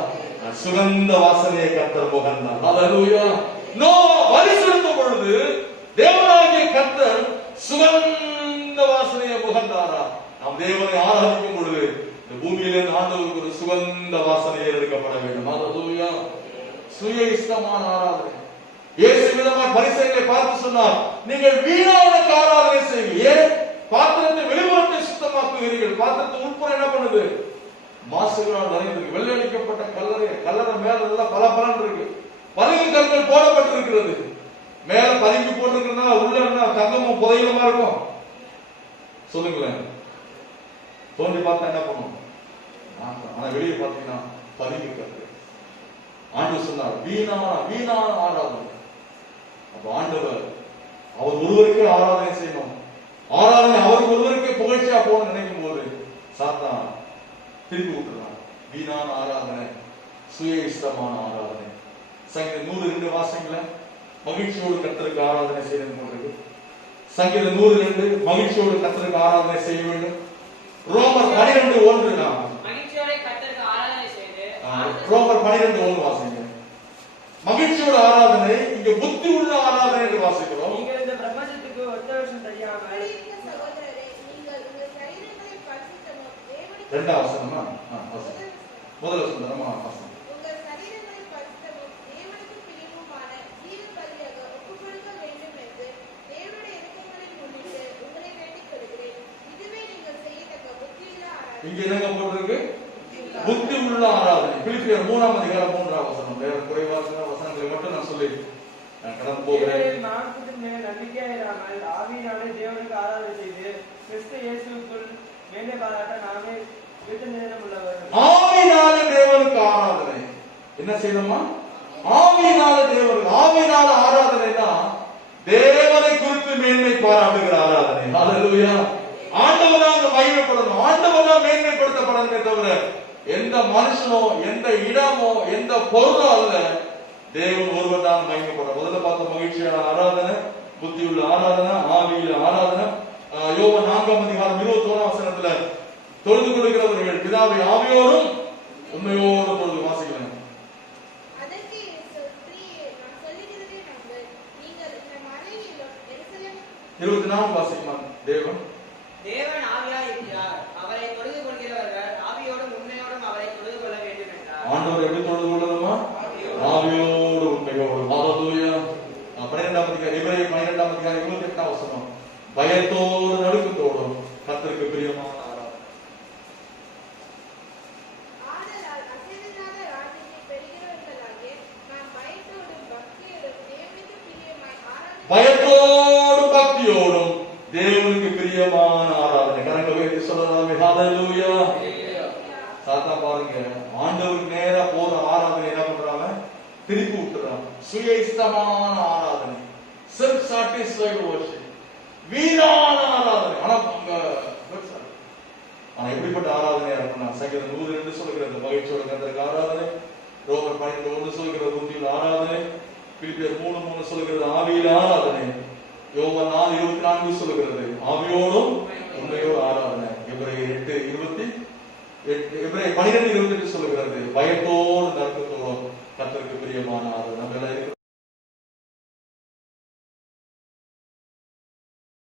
சுகந்த வாசனையை கர்த்தர் முகந்தார். ஹல்லேலூயா. பலி செலுத்தும் பொழுது தேவனாகிய கர்த்தர் சுகந்த வாசனையை முகந்தாரா? நாம் தேவனை ஆராதிக்கும் பொழுது இந்த பூமியிலிருந்து ஆண்டவருக்கு ஒரு சுகந்த வாசனை எடுக்கப்பட வேண்டும். ஹல்லேலூயா. சுய இஷ்டமான ஆராதனை. இயேசு விதமாய் பரிசேயர்களை பார்த்து சொன்னார், நீங்கள் வீணாவுக்கு ஆராதனை செய்வீர்கள். ஏன்? பாத்திரத்தை வெளிப்புறத்தை சுத்தமாக்குகிறீர்கள், பாத்திரத்தை உட்புறம் என்ன பண்ணுது? மாசுகளால் நிறைந்திருக்கு. வெள்ளையடிக்கப்பட்ட கல்லறை மேல எல்லாம் பல பலன் இருக்கு. பதுங்கு கற்கள் போடப்பட்டிருக்கிறது. மேல பதுங்கி போட்டிருக்கிறதுனால உள்ள என்ன தங்கமும் புதையலுமா இருக்கும்? சொல்லுங்களேன். தோண்டி பார்த்தா என்ன பண்ணும்? ஆனா வெளியே பார்த்தீங்கன்னா பதுங்கி கற்கள். ஆண்டவர் சொன்னார், வீணான ஆராதனை. அப்ப ஆண்டவர் அவர் ஒருவருக்கே ஆராதனை செய்யணும். ஆராதனை அவருக்கு ஒருவருக்கே புகழ்ச்சியா போகணும்னு நினைக்கும் போது சாத்தான் திருப்பி விட்டுறான். வீணான ஆராதனை, சுய இஷ்டமான ஆராதனை. சங்கீதம் 102 வாசங்கள மகிழ்ச்சியோடு கர்த்தருக்கு ஆராதனை செய்யணும் போன்றது. சங்கீதம் 102 மகிழ்ச்சியோடு கர்த்தருக்கு ஆராதனை செய்ய வேண்டும். ரோமர் 12:1 நாம் மகிழ்ச்சியோடு கர்த்தருக்கு ஆராதனை செய்து ரோமர் 12:1 வாசிங்க. மகிழ்ச்சியோட ஆராதனை இங்க புத்தி உள்ள ஆராதனை என்று வாசிக்கிறோம். நீங்கள் இந்த பிரபஞ்சத்துக்கு ஒத்த வருஷம் தெரியாமல் சகோதரரே, நீங்கள் உங்கள் சரீரங்களை பரிசுத்தமும் தேவனுக்கு ரெண்டாம் வசனமா முதல் வசனம் வாசனம். உங்கள் சரீரங்களை பரிசுத்தமும் தேவனுக்கு பிரியமுமான ஜீவ பலியாக ஒப்புக்கொடுக்க வேண்டும் என்று தேவனுடைய இரக்கங்களை முன்னிட்டு உங்களை வேண்டிக் கொள்கிறேன். இதுவே நீங்கள் செய்யத்தக்க புத்தியுள்ள ஆராதனை. இங்க என்னங்க போட்டிருக்கு? புத்தி உள்ள ஆராதனை. பிலிப்பியர் 3:3 வசனம். வேற குறைவான வசனங்களை மட்டும் நான் சொல்லி கடந்து போகிறேன். மாம்சத்தின் மேல் நம்பிக்கையிடாமல் ஆவியினாலே தேவனுக்கு ஆராதனை செய்து கிறிஸ்து இயேசுவுக்குள் மேன்மை பாராட்ட நாமே விட்டு நேரம் உள்ளவர்கள். ஆவியினால தேவனுக்கு ஆராதனை என்ன செய்யணுமா? ஆவியினால தேவனுக்கு ஆவியினால ஆராதனைனா தேவனை குறித்து மேன்மை பாராட்டுகிற ஆராதனை. ஹல்லேலூயா. ஆண்டவராக மகிமைப்படணும், ஆண்டவராக மேன்மைப்படுத்தப்படணுமே தவிர எந்த மனுஷனோ எந்த இடமோ எந்த பொருளோ அல்ல, தேவன் ஒருவர் தான் மகிமைப்பட. முதல்ல பார்த்த மகிழ்ச்சியான ஆராதனை, புத்தியுள்ள ஆராதனை, ஆவியில ஆராதனை. யோவான் 4:21 தொழுது கொடுக்கிறவர்கள் பிதாவை ஆவியோடும் உண்மையோடும் தொழுது வாசிக்கலாம். அதற்கு ஸ்திரீயே, நான் சொல்லுகிறதை நம்பு. நீங்கள் இந்த மலையிலும் எருசலேம் 24 வாசிக்கலாம். தேவன் ஆவியாய் இருக்கிறார். அவரை தொழுது கொள்கிறவர்கள் ஆவியோடும் உண்மையோடும் அவரை தொழுது கொள்ள வேண்டும் என்றார். ஆண்டவர் எப்படி தொழுது கொள்ளணுமா? ஆவியோடு உண்மையோடு. ஹல்லேலூயா. 12ஆம் அதிகாரம் எபிரேயர் 12ஆம் அதிகாரம் 28ஆம் வசனம். பயத்தோடு நடுக்கத்தோடும் கர்த்தருக்கு பிரியமான ஆதலால் அசைவில்லாத ராஜ்யத்தை பெறுகிறவர்களாகிய நாம் பயத்தோடும் பக்தியோடும் தேவனுக்கு பிரியமாய் ஆராதனை பயத்தோடும் பக்தியோடும் தேவனுக்கு பிரியமான ஆராதனை. கரங்களை உயர்த்தி சொல்லலாமே. ஹல்லேலூயா. சாத்தா பாருங்க, ஆண்டவருக்கு நேரா போற ஆராதனை என்ன பண்றாங்க? திருப்பி விட்டுறாங்க. சுய இஷ்டமான ஆராதனை, செல்ஃப் சாட்டிஸ்ஃபைடு வர்ஷிப், வீணான ஆராதனை. ஆனா எப்படிப்பட்ட ஆராதனையா இருக்குன்னா, சங்கீதம் 102 சொல்லுகிறது மகிழ்ச்சியோட கர்த்தருக்கு ஆராதனை, ரோமர் 12:1 சொல்லுகிறது புத்தியுள்ள ஆராதனை, பிலிப்பியர் 3:3 சொல்லுகிறது ஆவியில ஆராதனை, யோவான் 4:24 சொல்லுகிறது ஆவியோடும் உண்மையோடு ஆராதனை, எபிரேயர் 12:28 சொல்லுகிறது பயத்தோடு நற்கத்தோடும் கர்த்தருக்கு பிரியமான ஆராதனை. நம்ம